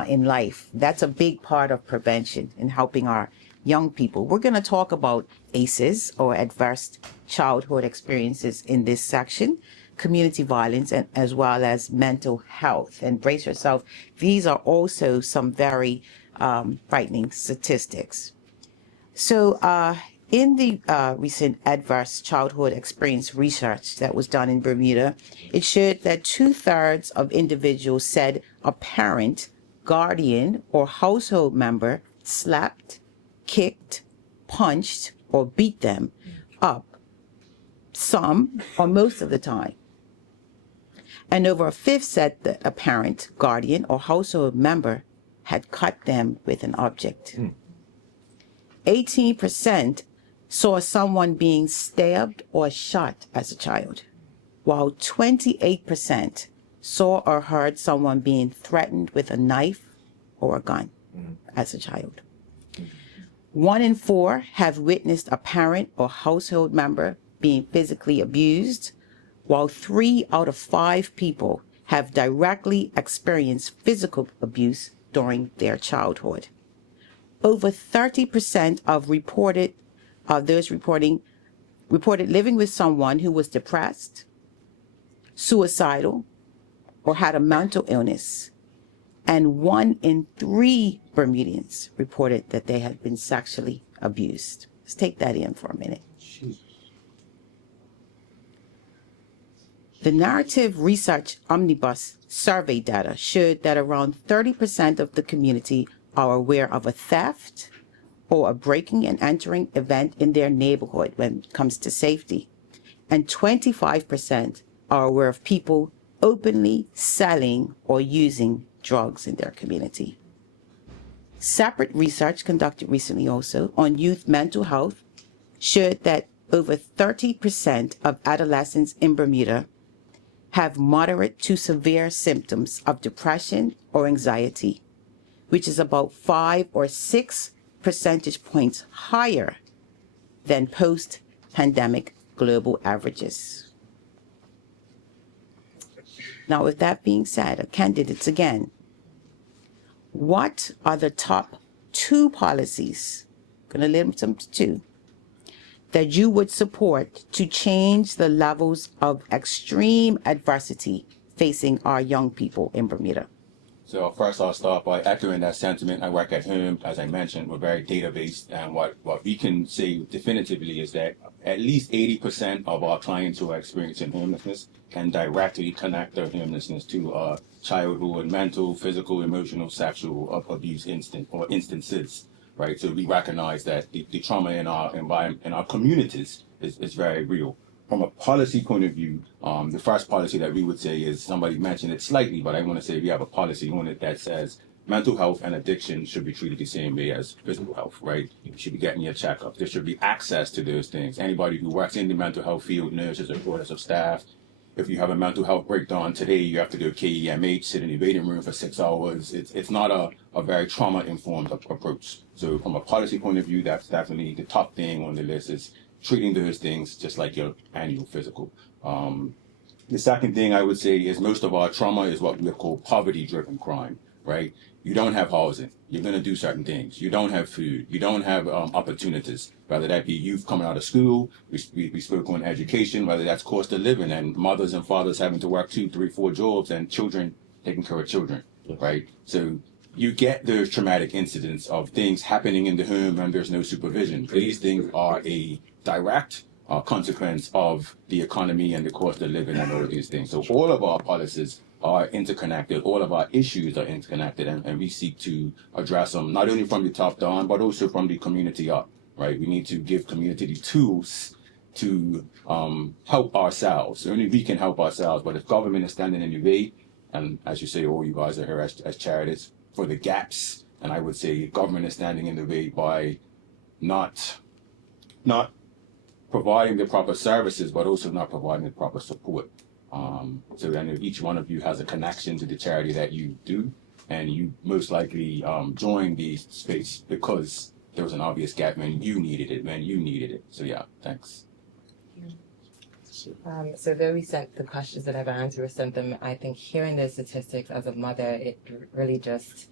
in life. That's a big part of prevention in helping our young people. We're going to talk about ACEs, or adverse childhood experiences, in this section, community violence, and as well as mental health. And brace yourself, these are also some very frightening statistics. So in the recent adverse childhood experience research that was done in Bermuda, it showed that 2/3 of individuals said a parent, guardian, or household member slapped, kicked, punched, or beat them up some or most of the time. And over 1/5 said that a parent, guardian, or household member had cut them with an object. 18% saw someone being stabbed or shot as a child, while 28% saw or heard someone being threatened with a knife or a gun as a child. 1 in 4 have witnessed a parent or household member being physically abused, while 3 out of 5 people have directly experienced physical abuse during their childhood. Over 30% of those reported living with someone who was depressed, suicidal, or had a mental illness. And 1 in 3 Bermudians reported that they had been sexually abused. Let's take that in for a minute. The Narrative Research Omnibus survey data showed that around 30% of the community are aware of a theft or a breaking and entering event in their neighborhood when it comes to safety. And 25% are aware of people openly selling or using drugs in their community. Separate research conducted recently also on youth mental health showed that over 30% of adolescents in Bermuda have moderate to severe symptoms of depression or anxiety, which is about 5 or 6 percentage points higher than post-pandemic global averages. Now, with that being said, candidates again, what are the top 2 policies, I'm going to limit them to 2, that you would support to change the levels of extreme adversity facing our young people in Bermuda? So first, I'll start by echoing that sentiment. I work at home, as I mentioned, we're very data-based, and what we can say definitively is that at least 80% of our clients who are experiencing homelessness can directly connect their homelessness to childhood, mental, physical, emotional, sexual abuse instances, right? So we recognize that the trauma in our environment, in our communities is very real. From a policy point of view, the first policy that we would say is, somebody mentioned it slightly, but I want to say we have a policy on it that says mental health and addiction should be treated the same way as physical health, right? You should be getting your checkups. There should be access to those things. Anybody who works in the mental health field, nurses or quarters of staff, if you have a mental health breakdown today, you have to do a KEMH, sit in the waiting room for 6 hours. It's not a very trauma-informed approach. So from a policy point of view, that's definitely the top thing on the list, is treating those things just like your annual physical. The second thing I would say is most of our trauma is what we call poverty-driven crime, right? You don't have housing. You're going to do certain things. You don't have food. You don't have opportunities, whether that be youth coming out of school. We spoke on education, whether that's cost of living and mothers and fathers having to work 2, 3, 4 jobs and children taking care of children, right? So you get those traumatic incidents of things happening in the home and there's no supervision. These things are a direct consequence of the economy and the cost of living and all of these things. So all of our policies are interconnected. All of our issues are interconnected, and we seek to address them not only from the top down, but also from the community up, right? We need to give community the tools to help ourselves. Only we can help ourselves, but if government is standing in the way, and as you say, all you guys are here as charities, for the gaps, and I would say government is standing in the way by not providing the proper services, but also not providing the proper support. So I know each one of you has a connection to the charity that you do, and you most likely joined the space because there was an obvious gap when you needed it. So yeah, thanks. So though we sent the questions that I've answered, we sent them, I think hearing the statistics as a mother, it really just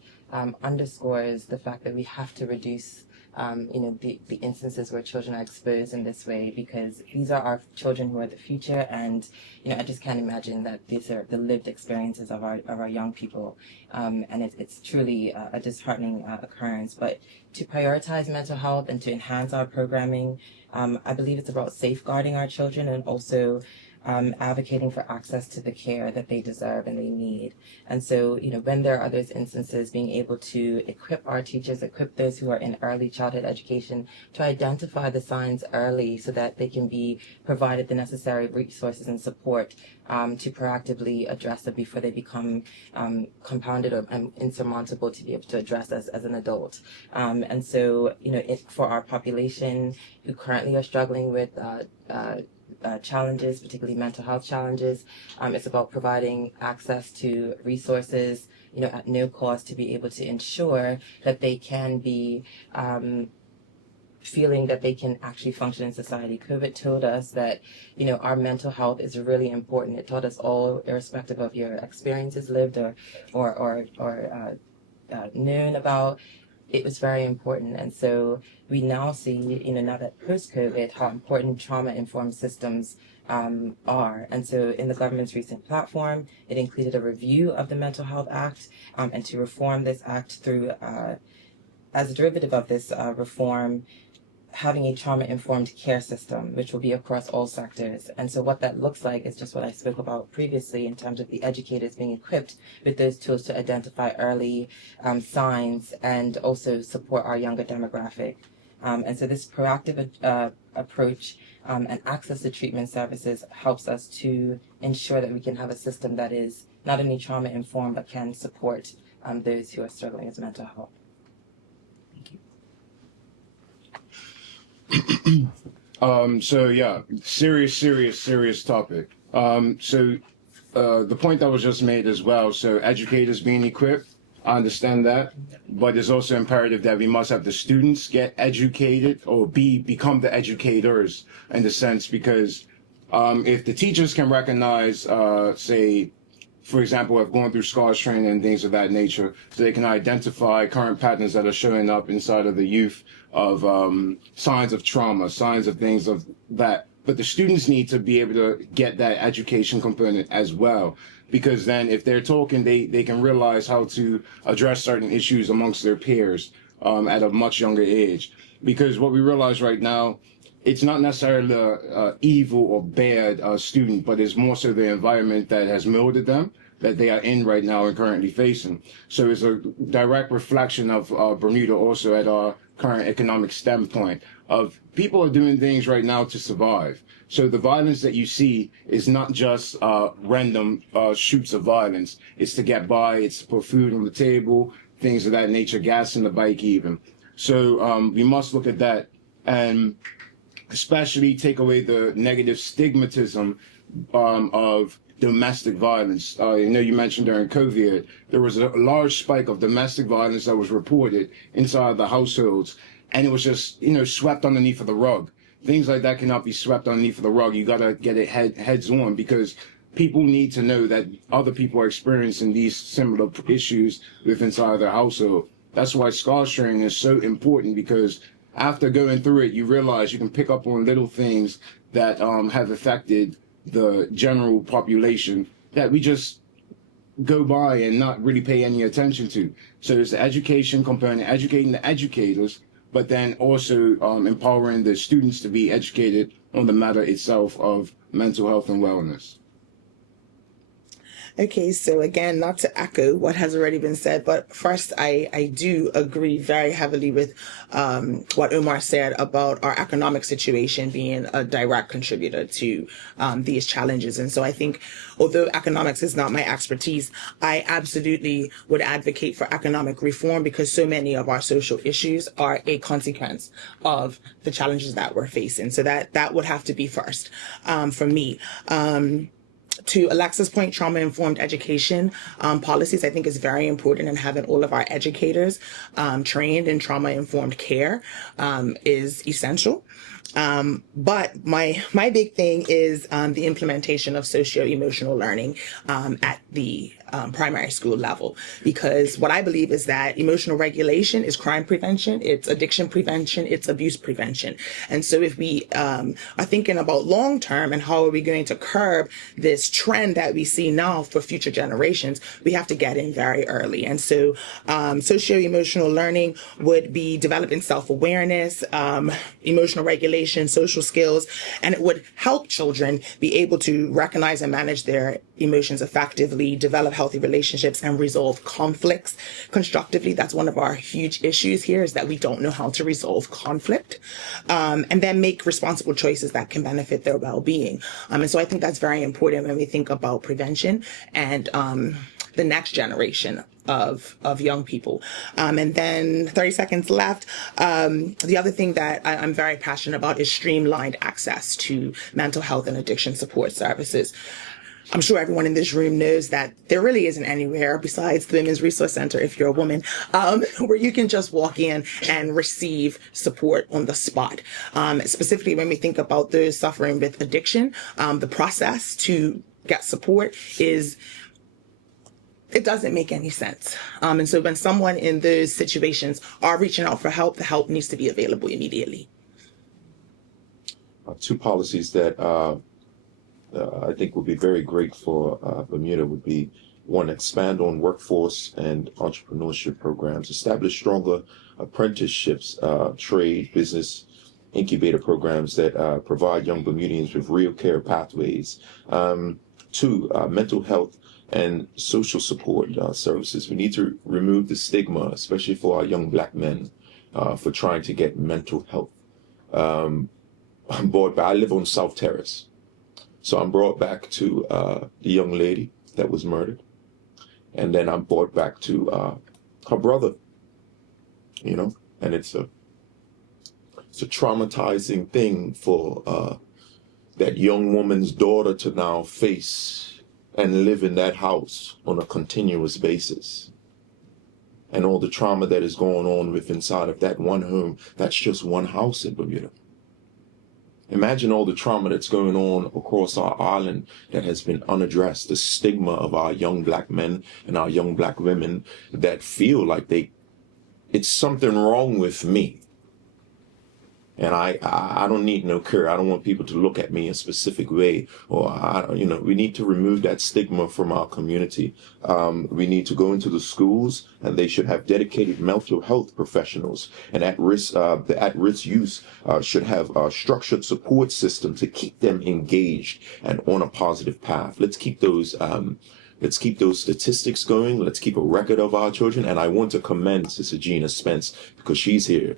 underscores the fact that we have to reduce the instances where children are exposed in this way, because these are our children who are the future, and I just can't imagine that these are the lived experiences of our young people, and it's truly a disheartening occurrence. But to prioritize mental health and to enhance our programming, I believe it's about safeguarding our children and also advocating for access to the care that they deserve and they need. And so, when there are those instances, being able to equip our teachers, equip those who are in early childhood education to identify the signs early so that they can be provided the necessary resources and support to proactively address them before they become compounded or insurmountable to be able to address as an adult. And so, for our population who currently are struggling with challenges, particularly mental health challenges, it's about providing access to resources, at no cost, to be able to ensure that they can be feeling that they can actually function in society. COVID told us that, our mental health is really important. It taught us all, irrespective of your experiences lived or known about. It was very important. And so we now see, now that post-COVID, how important trauma-informed systems are. And so in the government's recent platform, it included a review of the Mental Health Act, and to reform this act through, as a derivative of this reform, having a trauma-informed care system, which will be across all sectors. And so what that looks like is just what I spoke about previously in terms of the educators being equipped with those tools to identify early signs and also support our younger demographic. And so this proactive approach and access to treatment services helps us to ensure that we can have a system that is not only trauma-informed, but can support those who are struggling with mental health. So yeah, serious topic. So the point that was just made as well. So educators being equipped, I understand that, but it's also imperative that we must have the students get educated or become the educators in the sense, because if the teachers can recognize, say, for example, have gone through SCARS training and things of that nature, so they can identify current patterns that are showing up inside of the youth of signs of trauma, signs of things of that. But the students need to be able to get that education component as well, because then if they're talking, they can realize how to address certain issues amongst their peers at a much younger age. Because what we realize right now, it's not necessarily evil or bad student, but it's more so the environment that has molded them, that they are in right now and currently facing. So it's a direct reflection of Bermuda also at our current economic standpoint of people are doing things right now to survive. So the violence that you see is not just random shoots of violence. It's to get by, it's to put food on the table, things of that nature, gas in the bike even. So we must look at that and especially take away the negative stigmatism of domestic violence. You know, you mentioned during COVID, there was a large spike of domestic violence that was reported inside the households, and it was just, you know, swept underneath of the rug. Things like that cannot be swept underneath of the rug. You got to get it heads on, because people need to know that other people are experiencing these similar issues within inside their household. That's why SCARS training is so important, because after going through it, you realize you can pick up on little things that have affected the general population that we just go by and not really pay any attention to. So it's the education component, educating the educators, but then also empowering the students to be educated on the matter itself of mental health and wellness. Okay, so again, not to echo what has already been said, but first, I do agree very heavily with what Omar said about our economic situation being a direct contributor to these challenges. And so I think, although economics is not my expertise, I absolutely would advocate for economic reform, because so many of our social issues are a consequence of the challenges that we're facing. So that would have to be first for me. To Alexa's point, trauma-informed education policies, I think, is very important, and having all of our educators trained in trauma-informed care is essential. But my big thing is the implementation of socio-emotional learning at the primary school level, because what I believe is that emotional regulation is crime prevention, it's addiction prevention, it's abuse prevention. And so if we are thinking about long term and how are we going to curb this trend that we see now for future generations, we have to get in very early. And so socio-emotional learning would be developing self-awareness, emotional regulation, social skills, and it would help children be able to recognize and manage their emotions effectively, develop healthy relationships, and resolve conflicts constructively. That's one of our huge issues here, is that we don't know how to resolve conflict, and then make responsible choices that can benefit their well-being. And so I think that's very important when we think about prevention and the next generation of young people. And then 30 seconds left. The other thing that I'm very passionate about is streamlined access to mental health and addiction support services. I'm sure everyone in this room knows that there really isn't anywhere besides the Women's Resource Center, if you're a woman, where you can just walk in and receive support on the spot. Specifically, when we think about those suffering with addiction, the process to get support it doesn't make any sense. And so when someone in those situations are reaching out for help, the help needs to be available immediately. Two policies that I think would be very great for Bermuda would be, one, expand on workforce and entrepreneurship programs, establish stronger apprenticeships, trade, business, incubator programs that provide young Bermudians with real care pathways. Two, mental health and social support services. We need to remove the stigma, especially for our young Black men, for trying to get mental health. I live on South Terrace. So I'm brought back to the young lady that was murdered. And then I'm brought back to her brother, you know, and it's a traumatizing thing for that young woman's daughter to now face and live in that house on a continuous basis. And all the trauma that is going on with inside of that one home. That's just one house in Bermuda. Imagine all the trauma that's going on across our island that has been unaddressed, the stigma of our young black men and our young black women that feel like it's something wrong with me. And I don't need no cure. I don't want people to look at me a specific way, or we need to remove that stigma from our community. We need to go into the schools, and they should have dedicated mental health professionals. And the at-risk youth should have a structured support system to keep them engaged and on a positive path. Let's keep those statistics going. Let's keep a record of our children. And I want to commend Sister Gina Spence because she's here.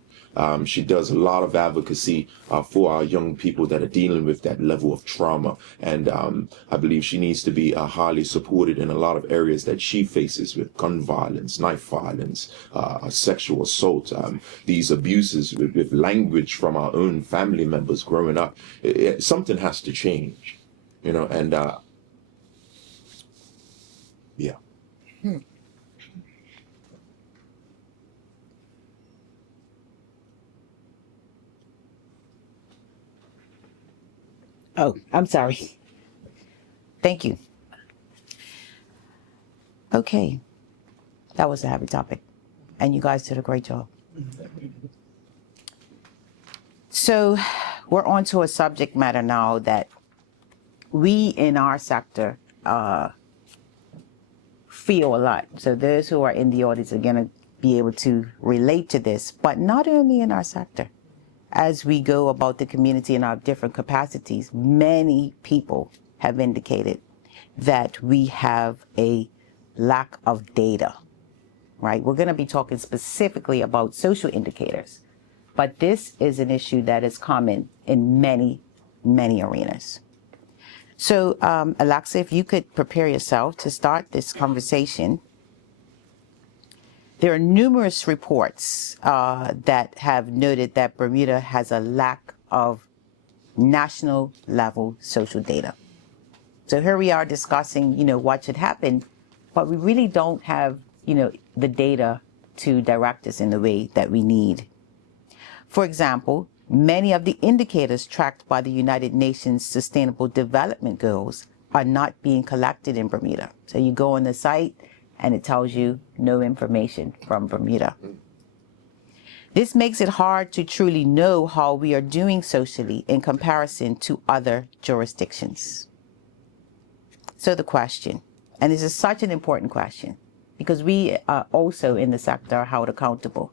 She does a lot of advocacy for our young people that are dealing with that level of trauma. And I believe she needs to be highly supported in a lot of areas that she faces with gun violence, knife violence, sexual assault, these abuses with language from our own family members growing up. Something has to change, and yeah. Oh, I'm sorry. Thank you. Okay. That was a heavy topic. And you guys did a great job. So we're on to a subject matter now that we in our sector feel a lot. So those who are in the audience are going to be able to relate to this, but not only in our sector. As we go about the community in our different capacities, many people have indicated that we have a lack of data, right? We're going to be talking specifically about social indicators, but this is an issue that is common in many, many arenas. So, Alexa, if you could prepare yourself to start this conversation. There are numerous reports that have noted that Bermuda has a lack of national level social data. So here we are discussing, what should happen, but we really don't have, the data to direct us in the way that we need. For example, many of the indicators tracked by the United Nations Sustainable Development Goals are not being collected in Bermuda. So you go on the site, and it tells you no information from Bermuda. This makes it hard to truly know how we are doing socially in comparison to other jurisdictions. So the question, and this is such an important question, because we are also in the sector are held accountable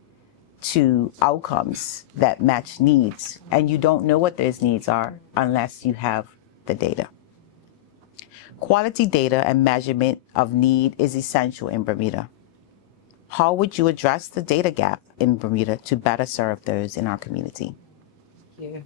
to outcomes that match needs, and you don't know what those needs are unless you have the data. Quality data and measurement of need is essential in Bermuda. How would you address the data gap in Bermuda to better serve those in our community? Thank you.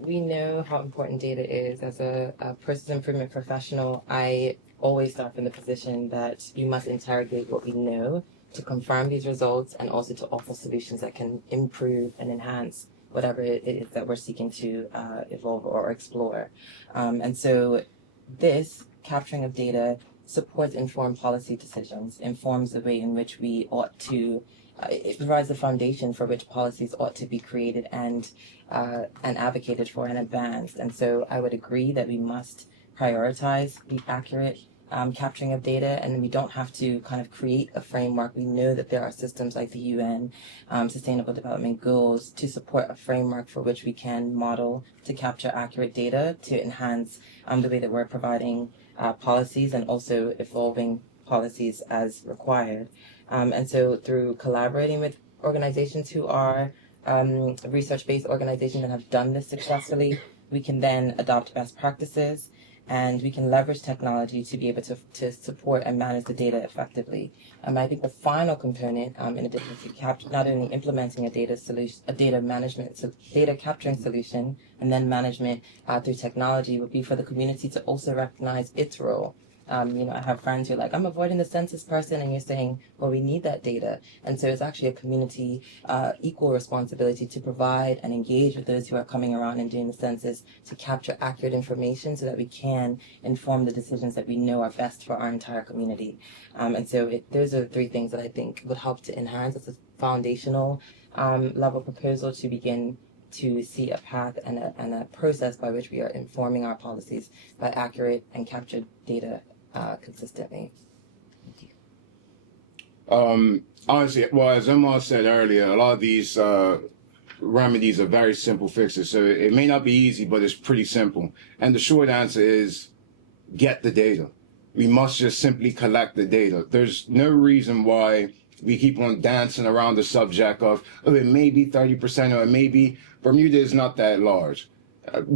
We know how important data is. As a process improvement professional, I always start from the position that you must interrogate what we know to confirm these results and also to offer solutions that can improve and enhance whatever it is that we're seeking to evolve or explore. And so this capturing of data supports informed policy decisions, informs the way in which we ought to, it provides the foundation for which policies ought to be created and advocated for and advanced. And so I would agree that we must prioritize the accurate capturing of data, and we don't have to kind of create a framework. We know that there are systems like the UN Sustainable Development Goals to support a framework for which we can model to capture accurate data to enhance the way that we're providing policies and also evolving policies as required. And so through collaborating with organizations who are research-based organizations that have done this successfully, we can then adopt best practices, and we can leverage technology to be able to support and manage the data effectively. I think the final component, in addition to not only implementing a data capturing solution and then management through technology, would be for the community to also recognize its role. I have friends who are like, I'm avoiding the census person, and you're saying, well, we need that data. And so it's actually a community equal responsibility to provide and engage with those who are coming around and doing the census to capture accurate information so that we can inform the decisions that we know are best for our entire community. And so those are the three things that I think would help to enhance. It's a foundational level proposal to begin to see a path and a process by which we are informing our policies by accurate and captured data consistently. Honestly, well, as Omar said earlier, a lot of these remedies are very simple fixes. So it may not be easy, but it's pretty simple. And the short answer is get the data. We must just simply collect the data. There's no reason why we keep on dancing around the subject of, oh, it may be 30% or it may be, Bermuda is not that large.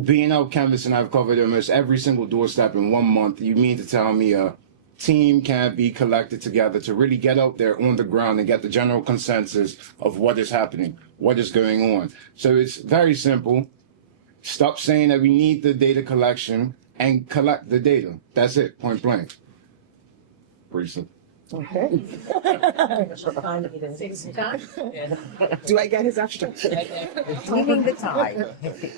Being out canvassing, I've covered almost every single doorstep in 1 month. You mean to tell me a team can't be collected together to really get out there on the ground and get the general consensus of what is happening, what is going on? So it's very simple. Stop saying that we need the data collection and collect the data. That's it, point blank. Pretty simple. Okay. Save some time. Do I get his extra? Taking the time.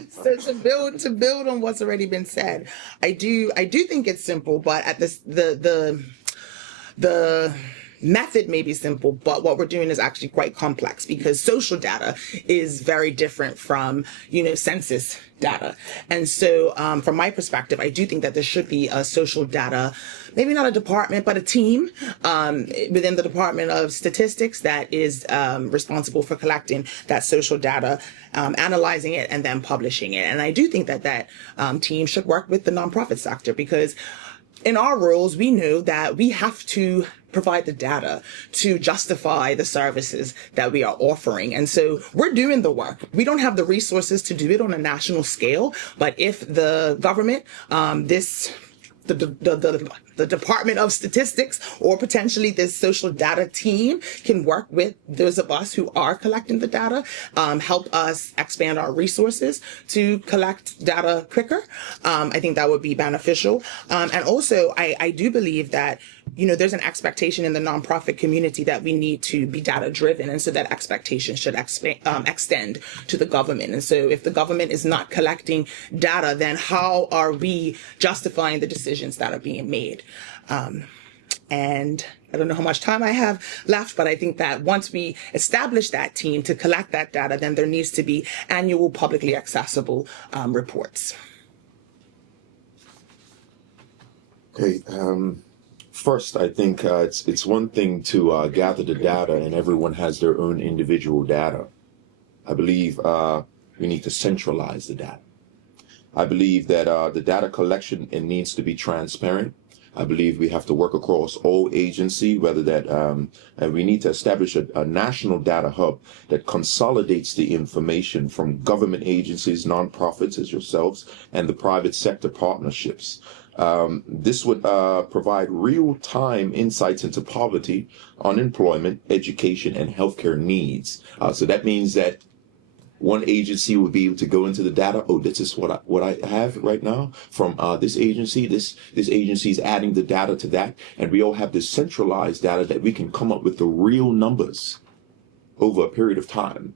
So to build on what's already been said, I do think it's simple, but at this the method may be simple, but what we're doing is actually quite complex because social data is very different from, census data. And so from my perspective, I do think that there should be a social data, maybe not a department, but a team within the Department of Statistics that is responsible for collecting that social data, analyzing it, and then publishing it. And I do think that that team should work with the nonprofit sector because in our roles, we know that we have to provide the data to justify the services that we are offering. And so we're doing the work. We don't have the resources to do it on a national scale, but if the government, the Department of Statistics or potentially this social data team can work with those of us who are collecting the data, help us expand our resources to collect data quicker. I think that would be beneficial. And also, I do believe that there's an expectation in the nonprofit community that we need to be data driven. And so that expectation should extend to the government. And so if the government is not collecting data, then how are we justifying the decisions that are being made? And I don't know how much time I have left, but I think that once we establish that team to collect that data, then there needs to be annual publicly accessible reports. Okay. First, I think it's one thing to gather the data and everyone has their own individual data. I believe we need to centralize the data. I believe that the data collection, it needs to be transparent. I believe we have to work across all agency, whether that, and we need to establish a national data hub that consolidates the information from government agencies, nonprofits as yourselves, and the private sector partnerships. This would provide real-time insights into poverty, unemployment, education, and healthcare needs. So that means that one agency would be able to go into the data. Oh, this is what I have right now from this agency. This agency is adding the data to that, and we all have this centralized data that we can come up with the real numbers over a period of time.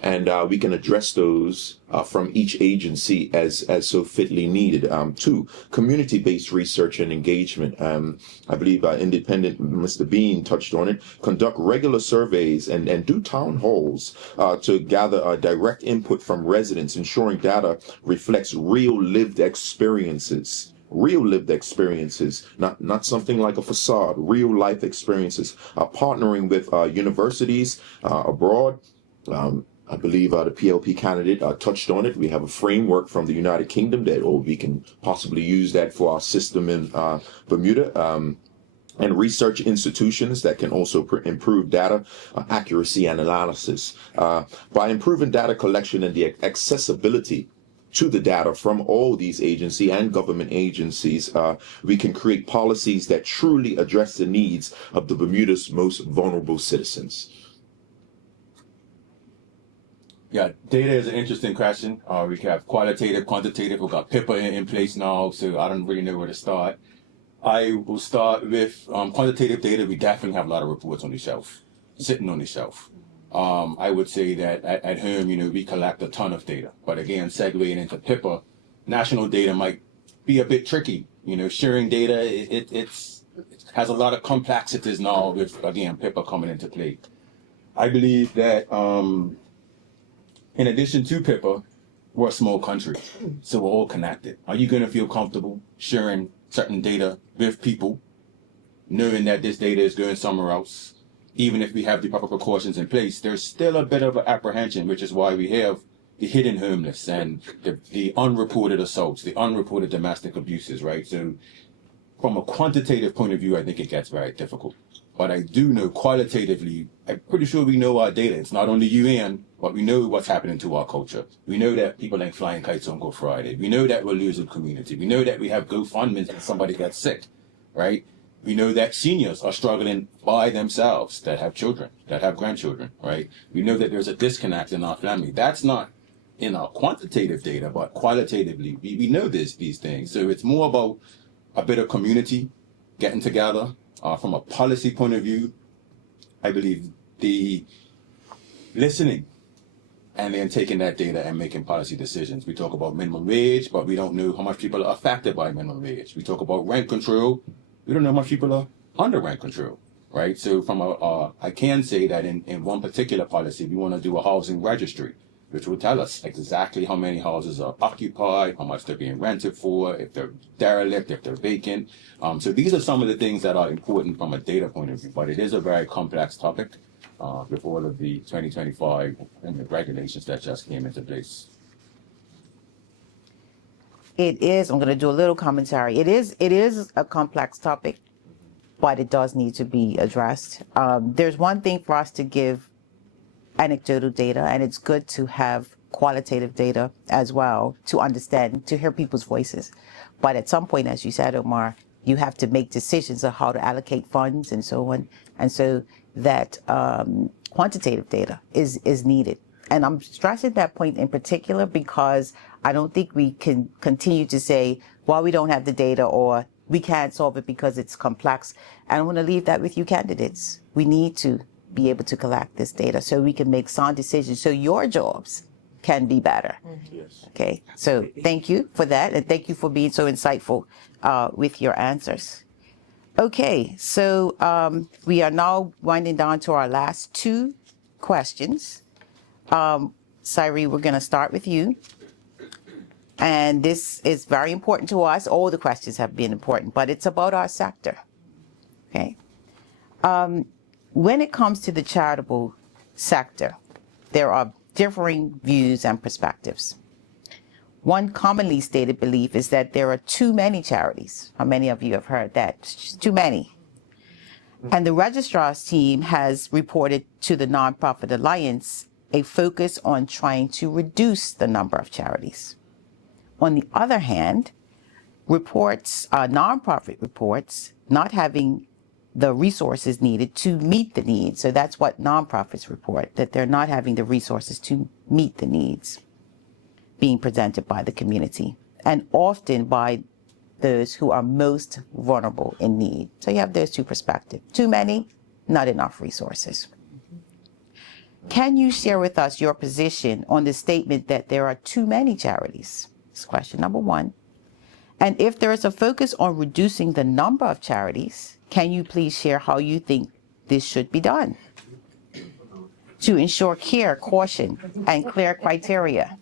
And we can address those from each agency as so fitly needed. Two, community-based research and engagement. I believe independent Mr. Bean touched on it. Conduct regular surveys and do town halls to gather direct input from residents, ensuring data reflects real lived experiences. Real lived experiences, not something like a facade, real life experiences. Partnering with universities abroad. I believe the PLP candidate touched on it. We have a framework from the United Kingdom that we can possibly use that for our system in Bermuda. And research institutions that can also improve data accuracy and analysis. By improving data collection and the accessibility to the data from all these agencies and government agencies, we can create policies that truly address the needs of the Bermuda's most vulnerable citizens. Yeah, data is an interesting question. We have qualitative, quantitative. We've got PIPA in place now, so I don't really know where to start. I will start with quantitative data. We definitely have a lot of reports on the shelf, sitting on the shelf. I would say that at home, we collect a ton of data. But again, segueing into PIPA, national data might be a bit tricky. Sharing data, it has a lot of complexities now with, again, PIPA coming into play. I believe that in addition to PIPA, we're a small country, so we're all connected. Are you going to feel comfortable sharing certain data with people, knowing that this data is going somewhere else? Even if we have the proper precautions in place, there's still a bit of an apprehension, which is why we have the hidden homeless and the unreported assaults, the unreported domestic abuses, right? So from a quantitative point of view, I think it gets very difficult. But I do know qualitatively, I'm pretty sure we know our data. It's not on the UN, but we know what's happening to our culture. We know that people ain't flying kites on Good Friday. We know that we're losing community. We know that we have GoFundMes when somebody gets sick, right? We know that seniors are struggling by themselves that have children, that have grandchildren, right? We know that there's a disconnect in our family. That's not in our quantitative data, but qualitatively, we know these things. So it's more about a bit of community getting together. From a policy point of view, I believe the listening and then taking that data and making policy decisions. We talk about minimum wage, but we don't know how much people are affected by minimum wage. We talk about rent control. We don't know how much people are under rent control, right? So from I can say that in one particular policy, we want to do a housing registry, which will tell us exactly how many houses are occupied, how much they're being rented for, if they're derelict, if they're vacant. So these are some of the things that are important from a data point of view, but it is a very complex topic with all of the 2025 and the regulations that just came into place. It is, I'm going to do a little commentary. It is a complex topic, but it does need to be addressed. There's one thing for us to give anecdotal data, and it's good to have qualitative data as well to understand, to hear people's voices. But at some point, as you said, Omar, you have to make decisions on how to allocate funds and so on. And so that quantitative data is needed. And I'm stressing that point in particular because I don't think we can continue to say, well, we don't have the data or we can't solve it because it's complex. And I want to leave that with you candidates. We need to be able to collect this data so we can make sound decisions so your jobs can be better. Yes. Okay, so thank you for that, and thank you for being so insightful with your answers. Okay, so we are now winding down to our last two questions. Ci're, we're going to start with you. And this is very important to us. All the questions have been important, but it's about our sector. Okay. When it comes to the charitable sector, there are differing views and perspectives. One commonly stated belief is that there are too many charities. How many of you have heard that? It's too many. And the registrar's team has reported to the Nonprofit Alliance a focus on trying to reduce the number of charities. On the other hand, nonprofit reports not having the resources needed to meet the needs. So that's what nonprofits report, that they're not having the resources to meet the needs being presented by the community, and often by those who are most vulnerable in need. So you have those two perspectives. Too many, not enough resources. Can you share with us your position on the statement that there are too many charities? That's question number one. And if there is a focus on reducing the number of charities, can you please share how you think this should be done to ensure care, caution, and clear criteria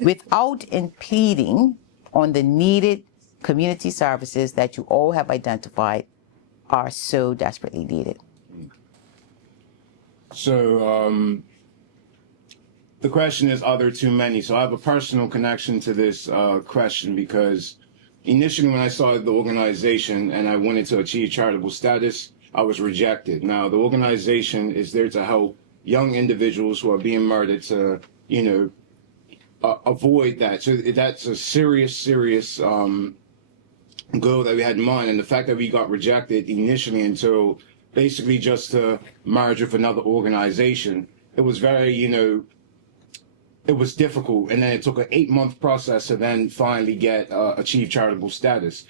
without impeding on the needed community services that you all have identified are so desperately needed? So the question is, are there too many? So I have a personal connection to this question because initially when I started the organization and I wanted to achieve charitable status, I was rejected. Now, the organization is there to help young individuals who are being murdered to, avoid that. So that's a serious goal that we had in mind. And the fact that we got rejected initially until basically just to merge with another organization, it was very, it was difficult. And then it took an 8-month process to then finally get achieve charitable status.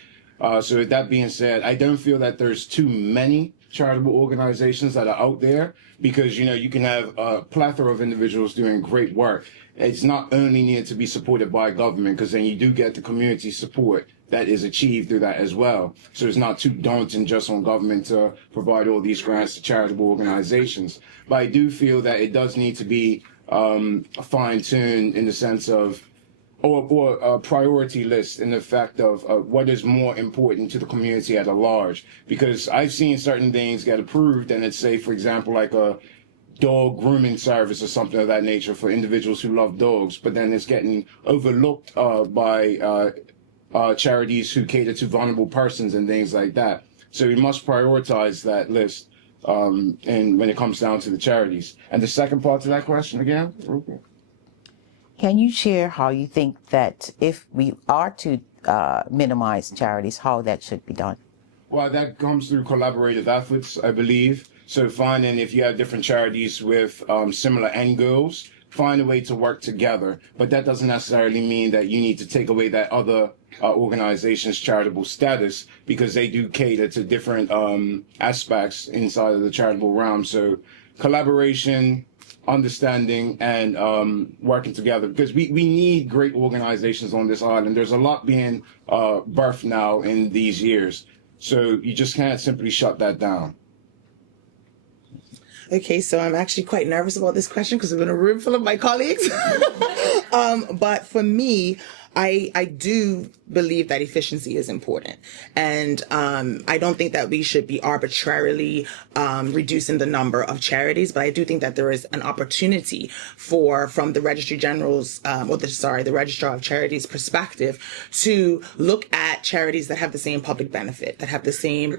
So with that being said, I don't feel that there's too many charitable organizations that are out there because, you can have a plethora of individuals doing great work. It's not only needed to be supported by government, because then you do get the community support that is achieved through that as well. So it's not too daunting just on government to provide all these grants to charitable organizations. But I do feel that it does need to be fine-tuned in the sense of, or a priority list in the fact of what is more important to the community at a large. Because I've seen certain things get approved, and it's, say, for example, like a dog grooming service or something of that nature for individuals who love dogs, but then it's getting overlooked by charities who cater to vulnerable persons and things like that. So we must prioritize that list, and when it comes down to the charities. And the second part to that question again? Can you share how you think that if we are to minimize charities, how that should be done? Well, that comes through collaborative efforts, I believe. So finding if you have different charities with similar end goals, find a way to work together. But that doesn't necessarily mean that you need to take away that other organization's charitable status, because they do cater to different aspects inside of the charitable realm. So collaboration, understanding, and working together, because we need great organizations on this island. There's a lot being birthed now in these years. So you just can't simply shut that down. Okay, so I'm actually quite nervous about this question because I'm in a room full of my colleagues. But for me, I do believe that efficiency is important. And I don't think that we should be arbitrarily reducing the number of charities, but I do think that there is an opportunity from the Registry General's, the Registrar of Charities perspective, to look at charities that have the same public benefit, that have the same,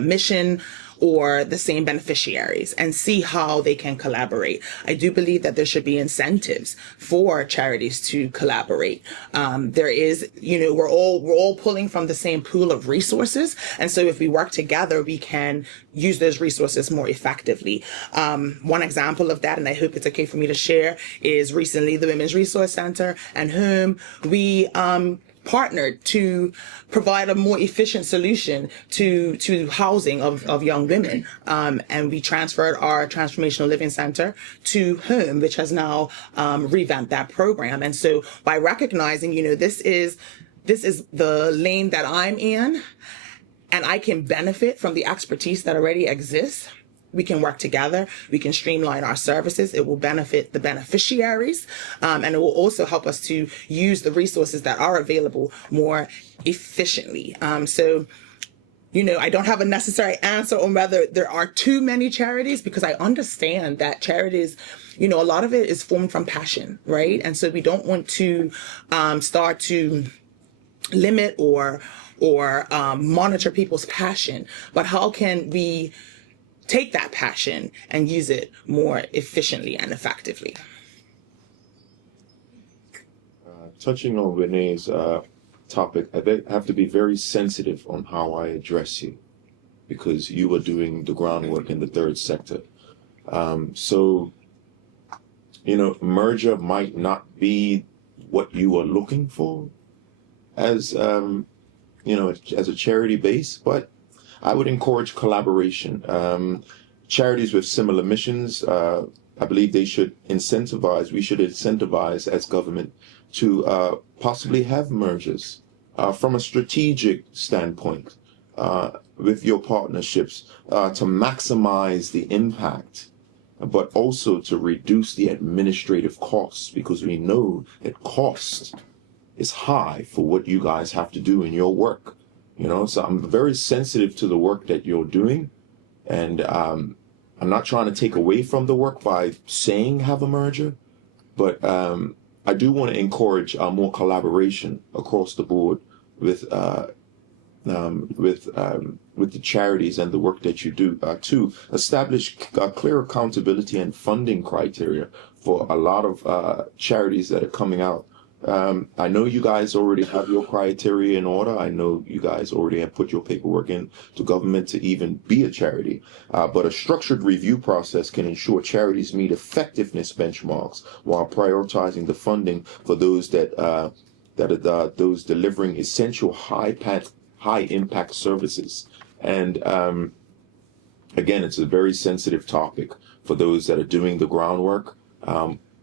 mission or the same beneficiaries, and see how they can collaborate. I do believe that there should be incentives for charities to collaborate. There is, we're all pulling from the same pool of resources, and so if we work together, we can use those resources more effectively. One example of that, and I hope it's okay for me to share, is recently the Women's Resource Center, and whom we partnered to provide a more efficient solution to housing of young women. And we transferred our Transformational Living Center to whom, which has now revamped that program. And so by recognizing, this is the lane that I'm in, and I can benefit from the expertise that already exists, we can work together. We can streamline our services. It will benefit the beneficiaries, and it will also help us to use the resources that are available more efficiently. So, I don't have a necessary answer on whether there are too many charities, because I understand that charities, a lot of it is formed from passion, right? And so we don't want to start to limit or monitor people's passion, but how can we take that passion and use it more efficiently and effectively? Touching on Renee's topic, I have to be very sensitive on how I address you, because you are doing the groundwork in the third sector. So, merger might not be what you are looking for as, as a charity base, but I would encourage collaboration. Charities with similar missions, I believe we should incentivize as government to possibly have mergers from a strategic standpoint with your partnerships to maximize the impact, but also to reduce the administrative costs, because we know that cost is high for what you guys have to do in your work. So I'm very sensitive to the work that you're doing, and I'm not trying to take away from the work by saying have a merger, but I do want to encourage more collaboration across the board with the charities and the work that you do to establish clear accountability and funding criteria for a lot of charities that are coming out. I know you guys already have your criteria in order. I know you guys already have put your paperwork in to government to even be a charity. But a structured review process can ensure charities meet effectiveness benchmarks while prioritizing the funding for those that are those delivering essential high impact services. And again, it's a very sensitive topic for those that are doing the groundwork.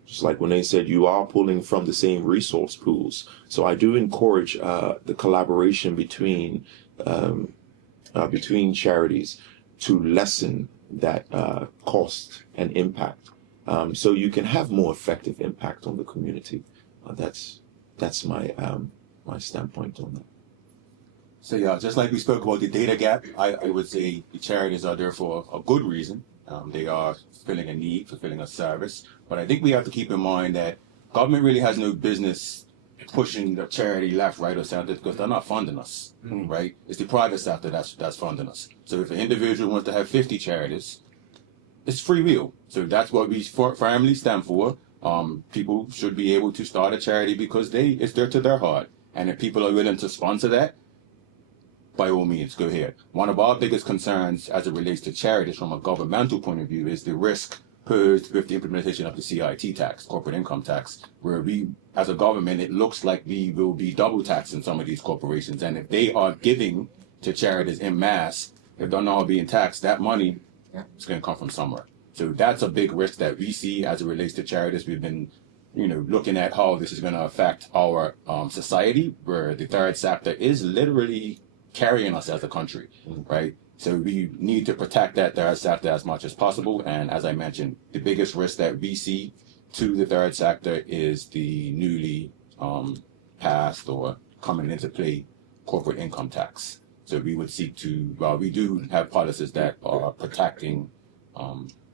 Just like when they said, you are pulling from the same resource pools. So I do encourage the collaboration between charities to lessen cost and impact, so you can have more effective impact on the community. That's my my standpoint on that. So yeah, just like we spoke about the data gap, I would say the charities are there for a good reason. They are filling a need, fulfilling a service. But I think we have to keep in mind that government really has no business pushing the charity left, right, or center because they're not funding us, right? It's the private sector that's funding us. So if an individual wants to have 50 charities, it's free will. So that's what we firmly stand for. People should be able to start a charity because it's dear to their heart. And if people are willing to sponsor that, by all means, go ahead. One of our biggest concerns as it relates to charities from a governmental point of view is the risk posed with the implementation of the CIT tax, corporate income tax, where we, as a government, it looks like we will be double taxing some of these corporations. And if they are giving to charities en masse, if they're not being taxed, that money is going to come from somewhere. So that's a big risk that we see as it relates to charities. We've been looking at how this is going to affect our society, where the third sector is literally carrying us as a country, right? So we need to protect that third sector as much as possible. And as I mentioned, the biggest risk that we see to the third sector is the newly passed or coming into play corporate income tax. So we would seek to, well, we do have policies that are protecting,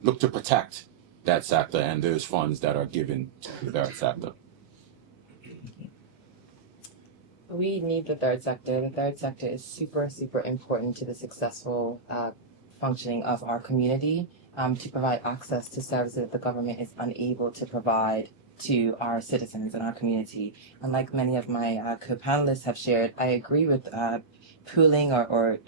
look to protect that sector and those funds that are given to the third sector. We need the third sector. The third sector is super, super important to the successful functioning of our community to provide access to services that the government is unable to provide to our citizens and our community. Unlike many of my co-panelists have shared, I agree with pooling or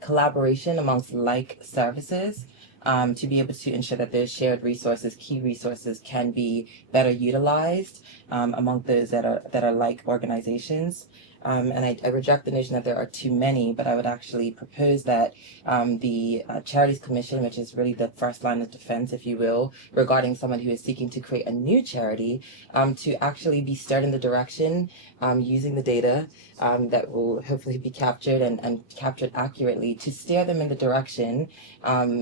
collaboration amongst like services to be able to ensure that those shared resources, key resources, can be better utilized among those that are like organizations. And I reject the notion that there are too many, but I would actually propose that the Charities Commission, which is really the first line of defense, if you will, regarding someone who is seeking to create a new charity, to actually be steered in the direction using the data that will hopefully be captured and captured accurately to steer them in the direction,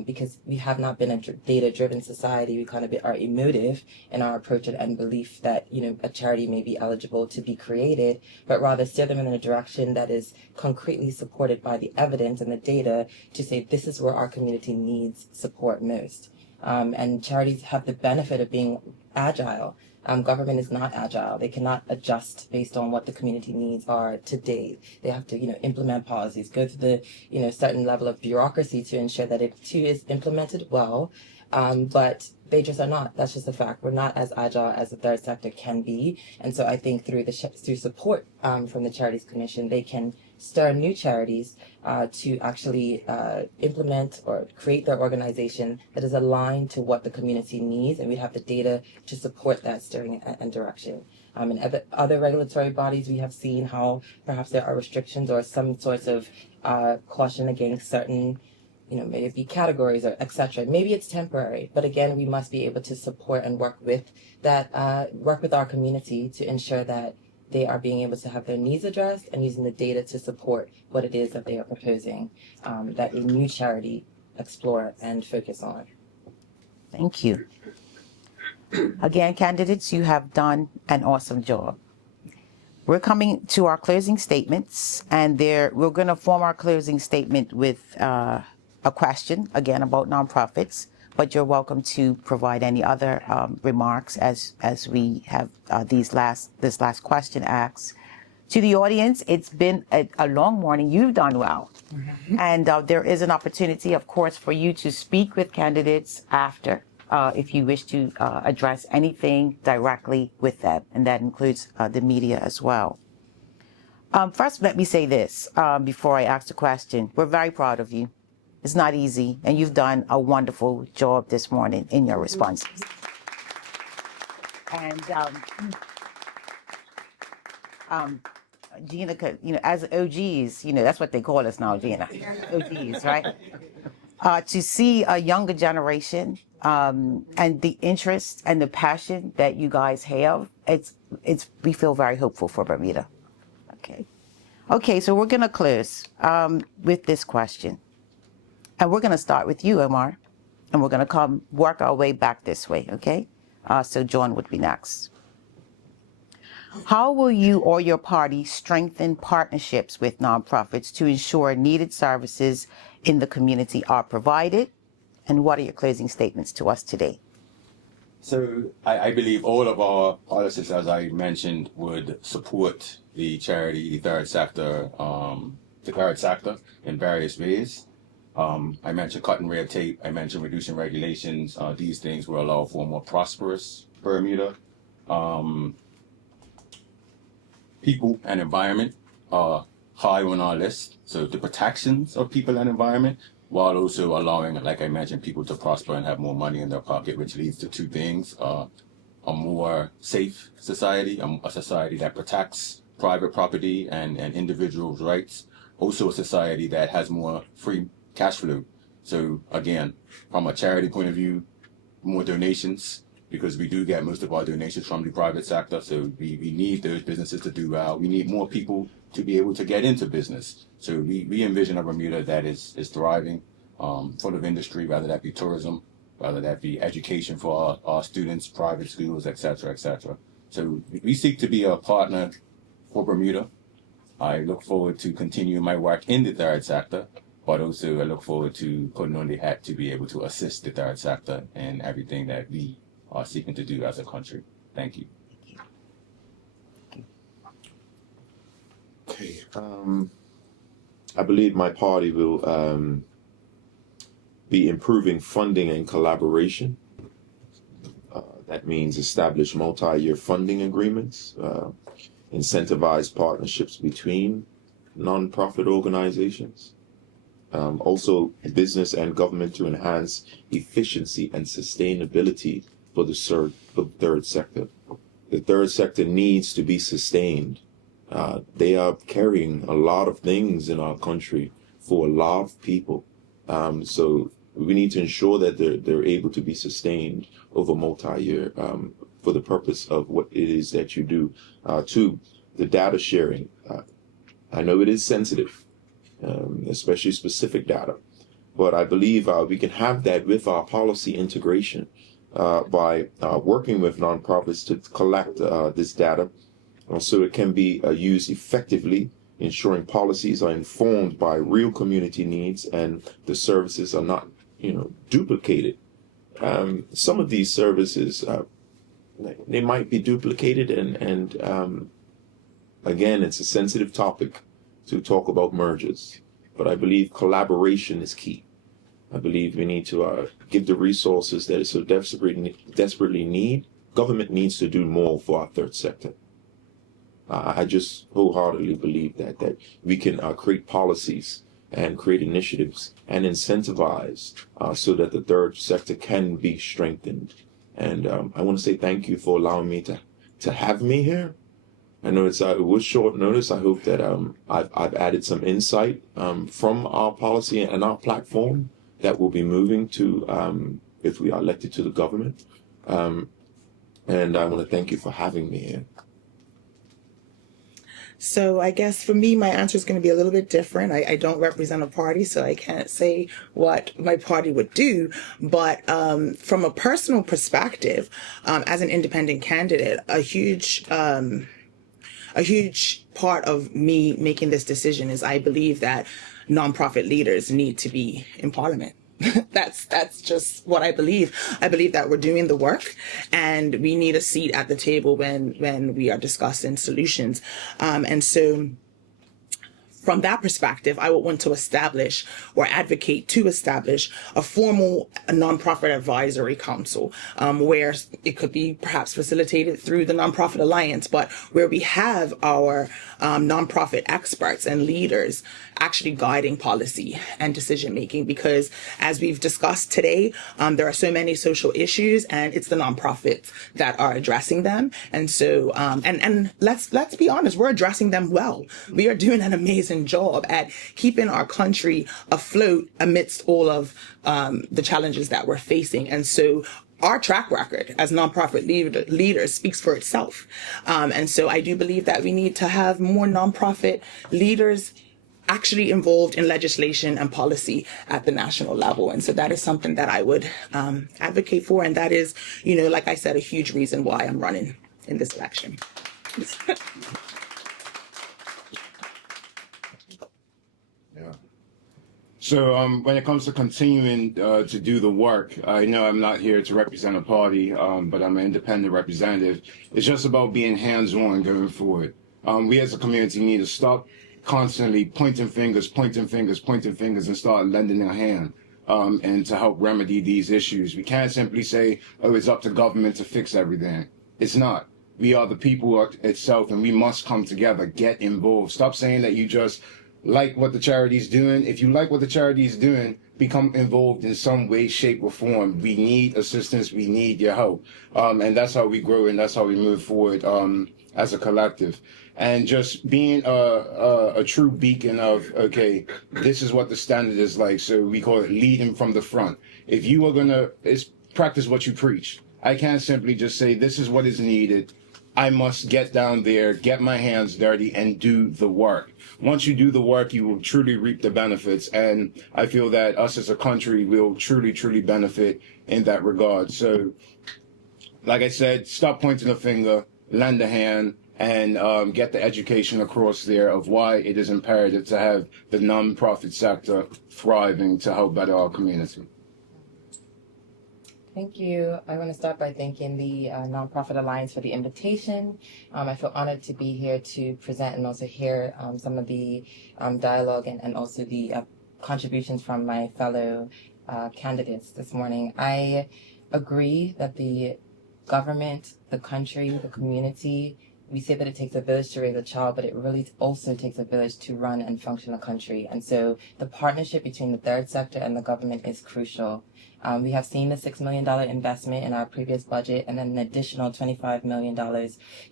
because we have not been a data-driven society. We kind of are emotive in our approach and belief that a charity may be eligible to be created, but rather steer them in a direction that is concretely supported by the evidence and the data to say this is where our community needs support most. And charities have the benefit of being agile. Government is not agile. They cannot adjust based on what the community needs are today. They have to, implement policies, go through the, certain level of bureaucracy to ensure that it too is implemented well. But they just are not. That's just a fact. We're not as agile as the third sector can be. And so I think through through support from the Charities Commission, they can stir new charities to actually implement or create their organization that is aligned to what the community needs, and we have the data to support that steering and direction. In other regulatory bodies, we have seen how perhaps there are restrictions or some sorts of caution against certain, maybe it be categories or etc. Maybe it's temporary, but again, we must be able to support and work with that, work with our community to ensure that they are being able to have their needs addressed and using the data to support what it is that they are proposing, that a new charity explore and focus on. Thank you. Again, candidates, you have done an awesome job. We're coming to our closing statements, and we're going to form our closing statement with a question, again, about nonprofits, but you're welcome to provide any other remarks as we have this last question asked. To the audience, it's been a long morning. You've done well. And there is an opportunity, of course, for you to speak with candidates after, if you wish to address anything directly with them, and that includes the media as well. First, let me say this before I ask the question. We're very proud of you. It's not easy, and you've done a wonderful job this morning in your responses. And Gina, as OGs, that's what they call us now, Gina. OGs, right? To see a younger generation and the interest and the passion that you guys have, we feel very hopeful for Bermuda. Okay, so we're gonna close with this question. And we're going to start with you, Omar, and we're going to work our way back this way, okay? So John would be next. How will you or your party strengthen partnerships with nonprofits to ensure needed services in the community are provided? And what are your closing statements to us today? So I believe all of our policies, as I mentioned, would support the charity, the third sector in various ways. I mentioned cutting red tape. I mentioned reducing regulations. These things will allow for a more prosperous Bermuda. People and environment are high on our list. So the protections of people and environment, while also allowing, like I mentioned, people to prosper and have more money in their pocket, which leads to two things: a more safe society, a society that protects private property and individuals' rights. Also a society that has more free cash flow. So again, from a charity point of view, more donations, because we do get most of our donations from the private sector. So we need those businesses to do well. We need more people to be able to get into business. So we envision a Bermuda that is thriving, full of industry, whether that be tourism, whether that be education for our students, private schools, et cetera, et cetera. So we seek to be a partner for Bermuda. I look forward to continuing my work in the third sector, but also I look forward to putting on the hat to be able to assist the third sector in everything that we are seeking to do as a country. Thank you. Okay. I believe my party will be improving funding and collaboration. That means establish multi-year funding agreements, incentivize partnerships between nonprofit organizations. Also, business and government to enhance efficiency and sustainability for the third sector. The third sector needs to be sustained. They are carrying a lot of things in our country for a lot of people. So we need to ensure that they're able to be sustained over multi-year for the purpose of what it is that you do. Two, the data sharing. I know it is sensitive, especially specific data, but I believe we can have that with our policy integration by working with nonprofits to collect this data so it can be used effectively, ensuring policies are informed by real community needs and the services are not, duplicated. Some of these services, they might be duplicated and again, it's a sensitive topic to talk about mergers, but I believe collaboration is key. I believe we need to give the resources that it so desperately need. Government needs to do more for our third sector. I just wholeheartedly believe that we can create policies and create initiatives and incentivize so that the third sector can be strengthened. And I want to say thank you for allowing me to have me here. I know it was short notice. I hope that I've added some insight from our policy and our platform that will be moving to if we are elected to the government. And I want to thank you for having me here. So I guess for me, my answer is going to be a little bit different. I don't represent a party, so I can't say what my party would do. But from a personal perspective, as an independent candidate, a huge part of me making this decision is I believe that nonprofit leaders need to be in Parliament. That's just what I believe. I believe that we're doing the work and we need a seat at the table when we are discussing solutions. And so from that perspective, I would want to establish or advocate to establish a formal nonprofit advisory council where it could be perhaps facilitated through the Nonprofit Alliance, but where we have our nonprofit experts and leaders actually guiding policy and decision making, because as we've discussed today, there are so many social issues and it's the nonprofits that are addressing them. And so, and let's be honest, we're addressing them well. We are doing an amazing job at keeping our country afloat amidst all of the challenges that we're facing. And so our track record as nonprofit leaders speaks for itself. And so I do believe that we need to have more nonprofit leaders actually involved in legislation and policy at the national level. And so that is something that I would advocate for. And that is, like I said, a huge reason why I'm running in this election. Yeah. So when it comes to continuing to do the work, I know I'm not here to represent a party, but I'm an independent representative. It's just about being hands-on going forward. We as a community need to stop constantly pointing fingers, and start lending a hand and to help remedy these issues. We can't simply say, oh, it's up to government to fix everything. It's not. We are the people itself, and we must come together, get involved. Stop saying that you just like what the charity's doing. If you like what the charity's doing, become involved in some way, shape, or form. We need assistance. We need your help. And that's how we grow, and that's how we move forward as a collective. And just being a true beacon of, okay, this is what the standard is like. So we call it leading from the front. If you are going to practice what you preach, I can't simply just say, this is what is needed. I must get down there, get my hands dirty, and do the work. Once you do the work, you will truly reap the benefits. And I feel that us as a country will truly, truly benefit in that regard. So, like I said, stop pointing a finger, lend a hand, and get the education across there of why it is imperative to have the nonprofit sector thriving to help better our community. Thank you. I want to start by thanking the Nonprofit Alliance for the invitation. I feel honored to be here to present and also hear some of the dialogue and also the contributions from my fellow candidates this morning. I agree that the government, the country, the community, we say that it takes a village to raise a child, but it really also takes a village to run and function a country. And so the partnership between the third sector and the government is crucial. We have seen the $6 million investment in our previous budget, and then an additional $25 million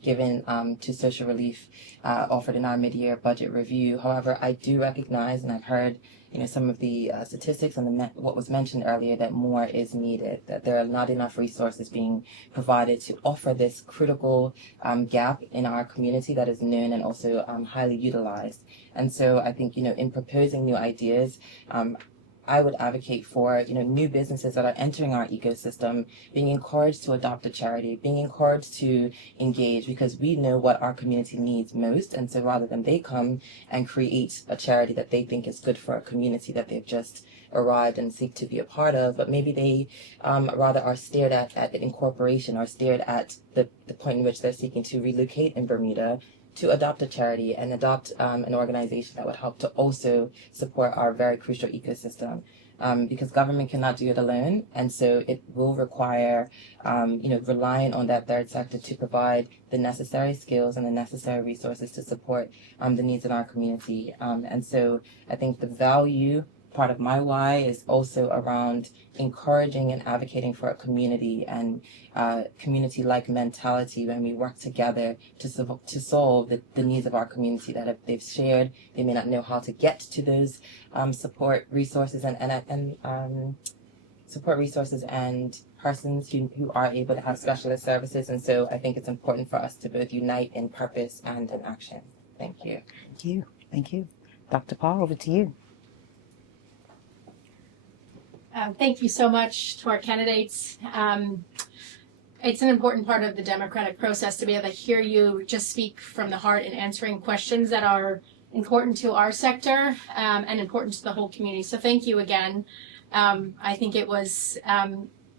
given to social relief offered in our mid-year budget review. However, I do recognize, and I've heard some of the statistics and what was mentioned earlier, that more is needed, that there are not enough resources being provided to offer this critical gap in our community that is known and also highly utilized. And so I think, in proposing new ideas, I would advocate for, new businesses that are entering our ecosystem being encouraged to adopt a charity, being encouraged to engage, because we know what our community needs most. And so rather than they come and create a charity that they think is good for a community that they've just arrived and seek to be a part of, but maybe they rather are stared at incorporation, or stared at the point in which they're seeking to relocate in Bermuda, to adopt a charity and adopt an organization that would help to also support our very crucial ecosystem. Because government cannot do it alone, and so it will require, relying on that third sector to provide the necessary skills and the necessary resources to support the needs in our community. And so I think the value part of my why is also around encouraging and advocating for a community and community-like mentality when we work together to solve the needs of our community that they've shared. They may not know how to get to those support resources and support resources and persons who are able to have specialist services. And so I think it's important for us to both unite in purpose and in action. Thank you. Thank you. Thank you. Dr. Paul, over to you. Thank you so much to our candidates. It's an important part of the democratic process to be able to hear you just speak from the heart in answering questions that are important to our sector and important to the whole community. So thank you again. I think it was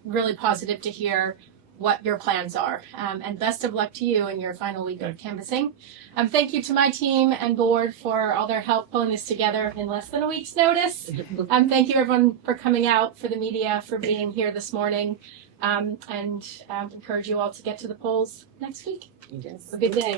really positive to hear what your plans are. And best of luck to you in your final week of canvassing. Thank you to my team and board for all their help pulling this together in less than a week's notice. Thank you everyone for coming out, for the media, for being here this morning. And encourage you all to get to the polls next week. Yes. Have a good day.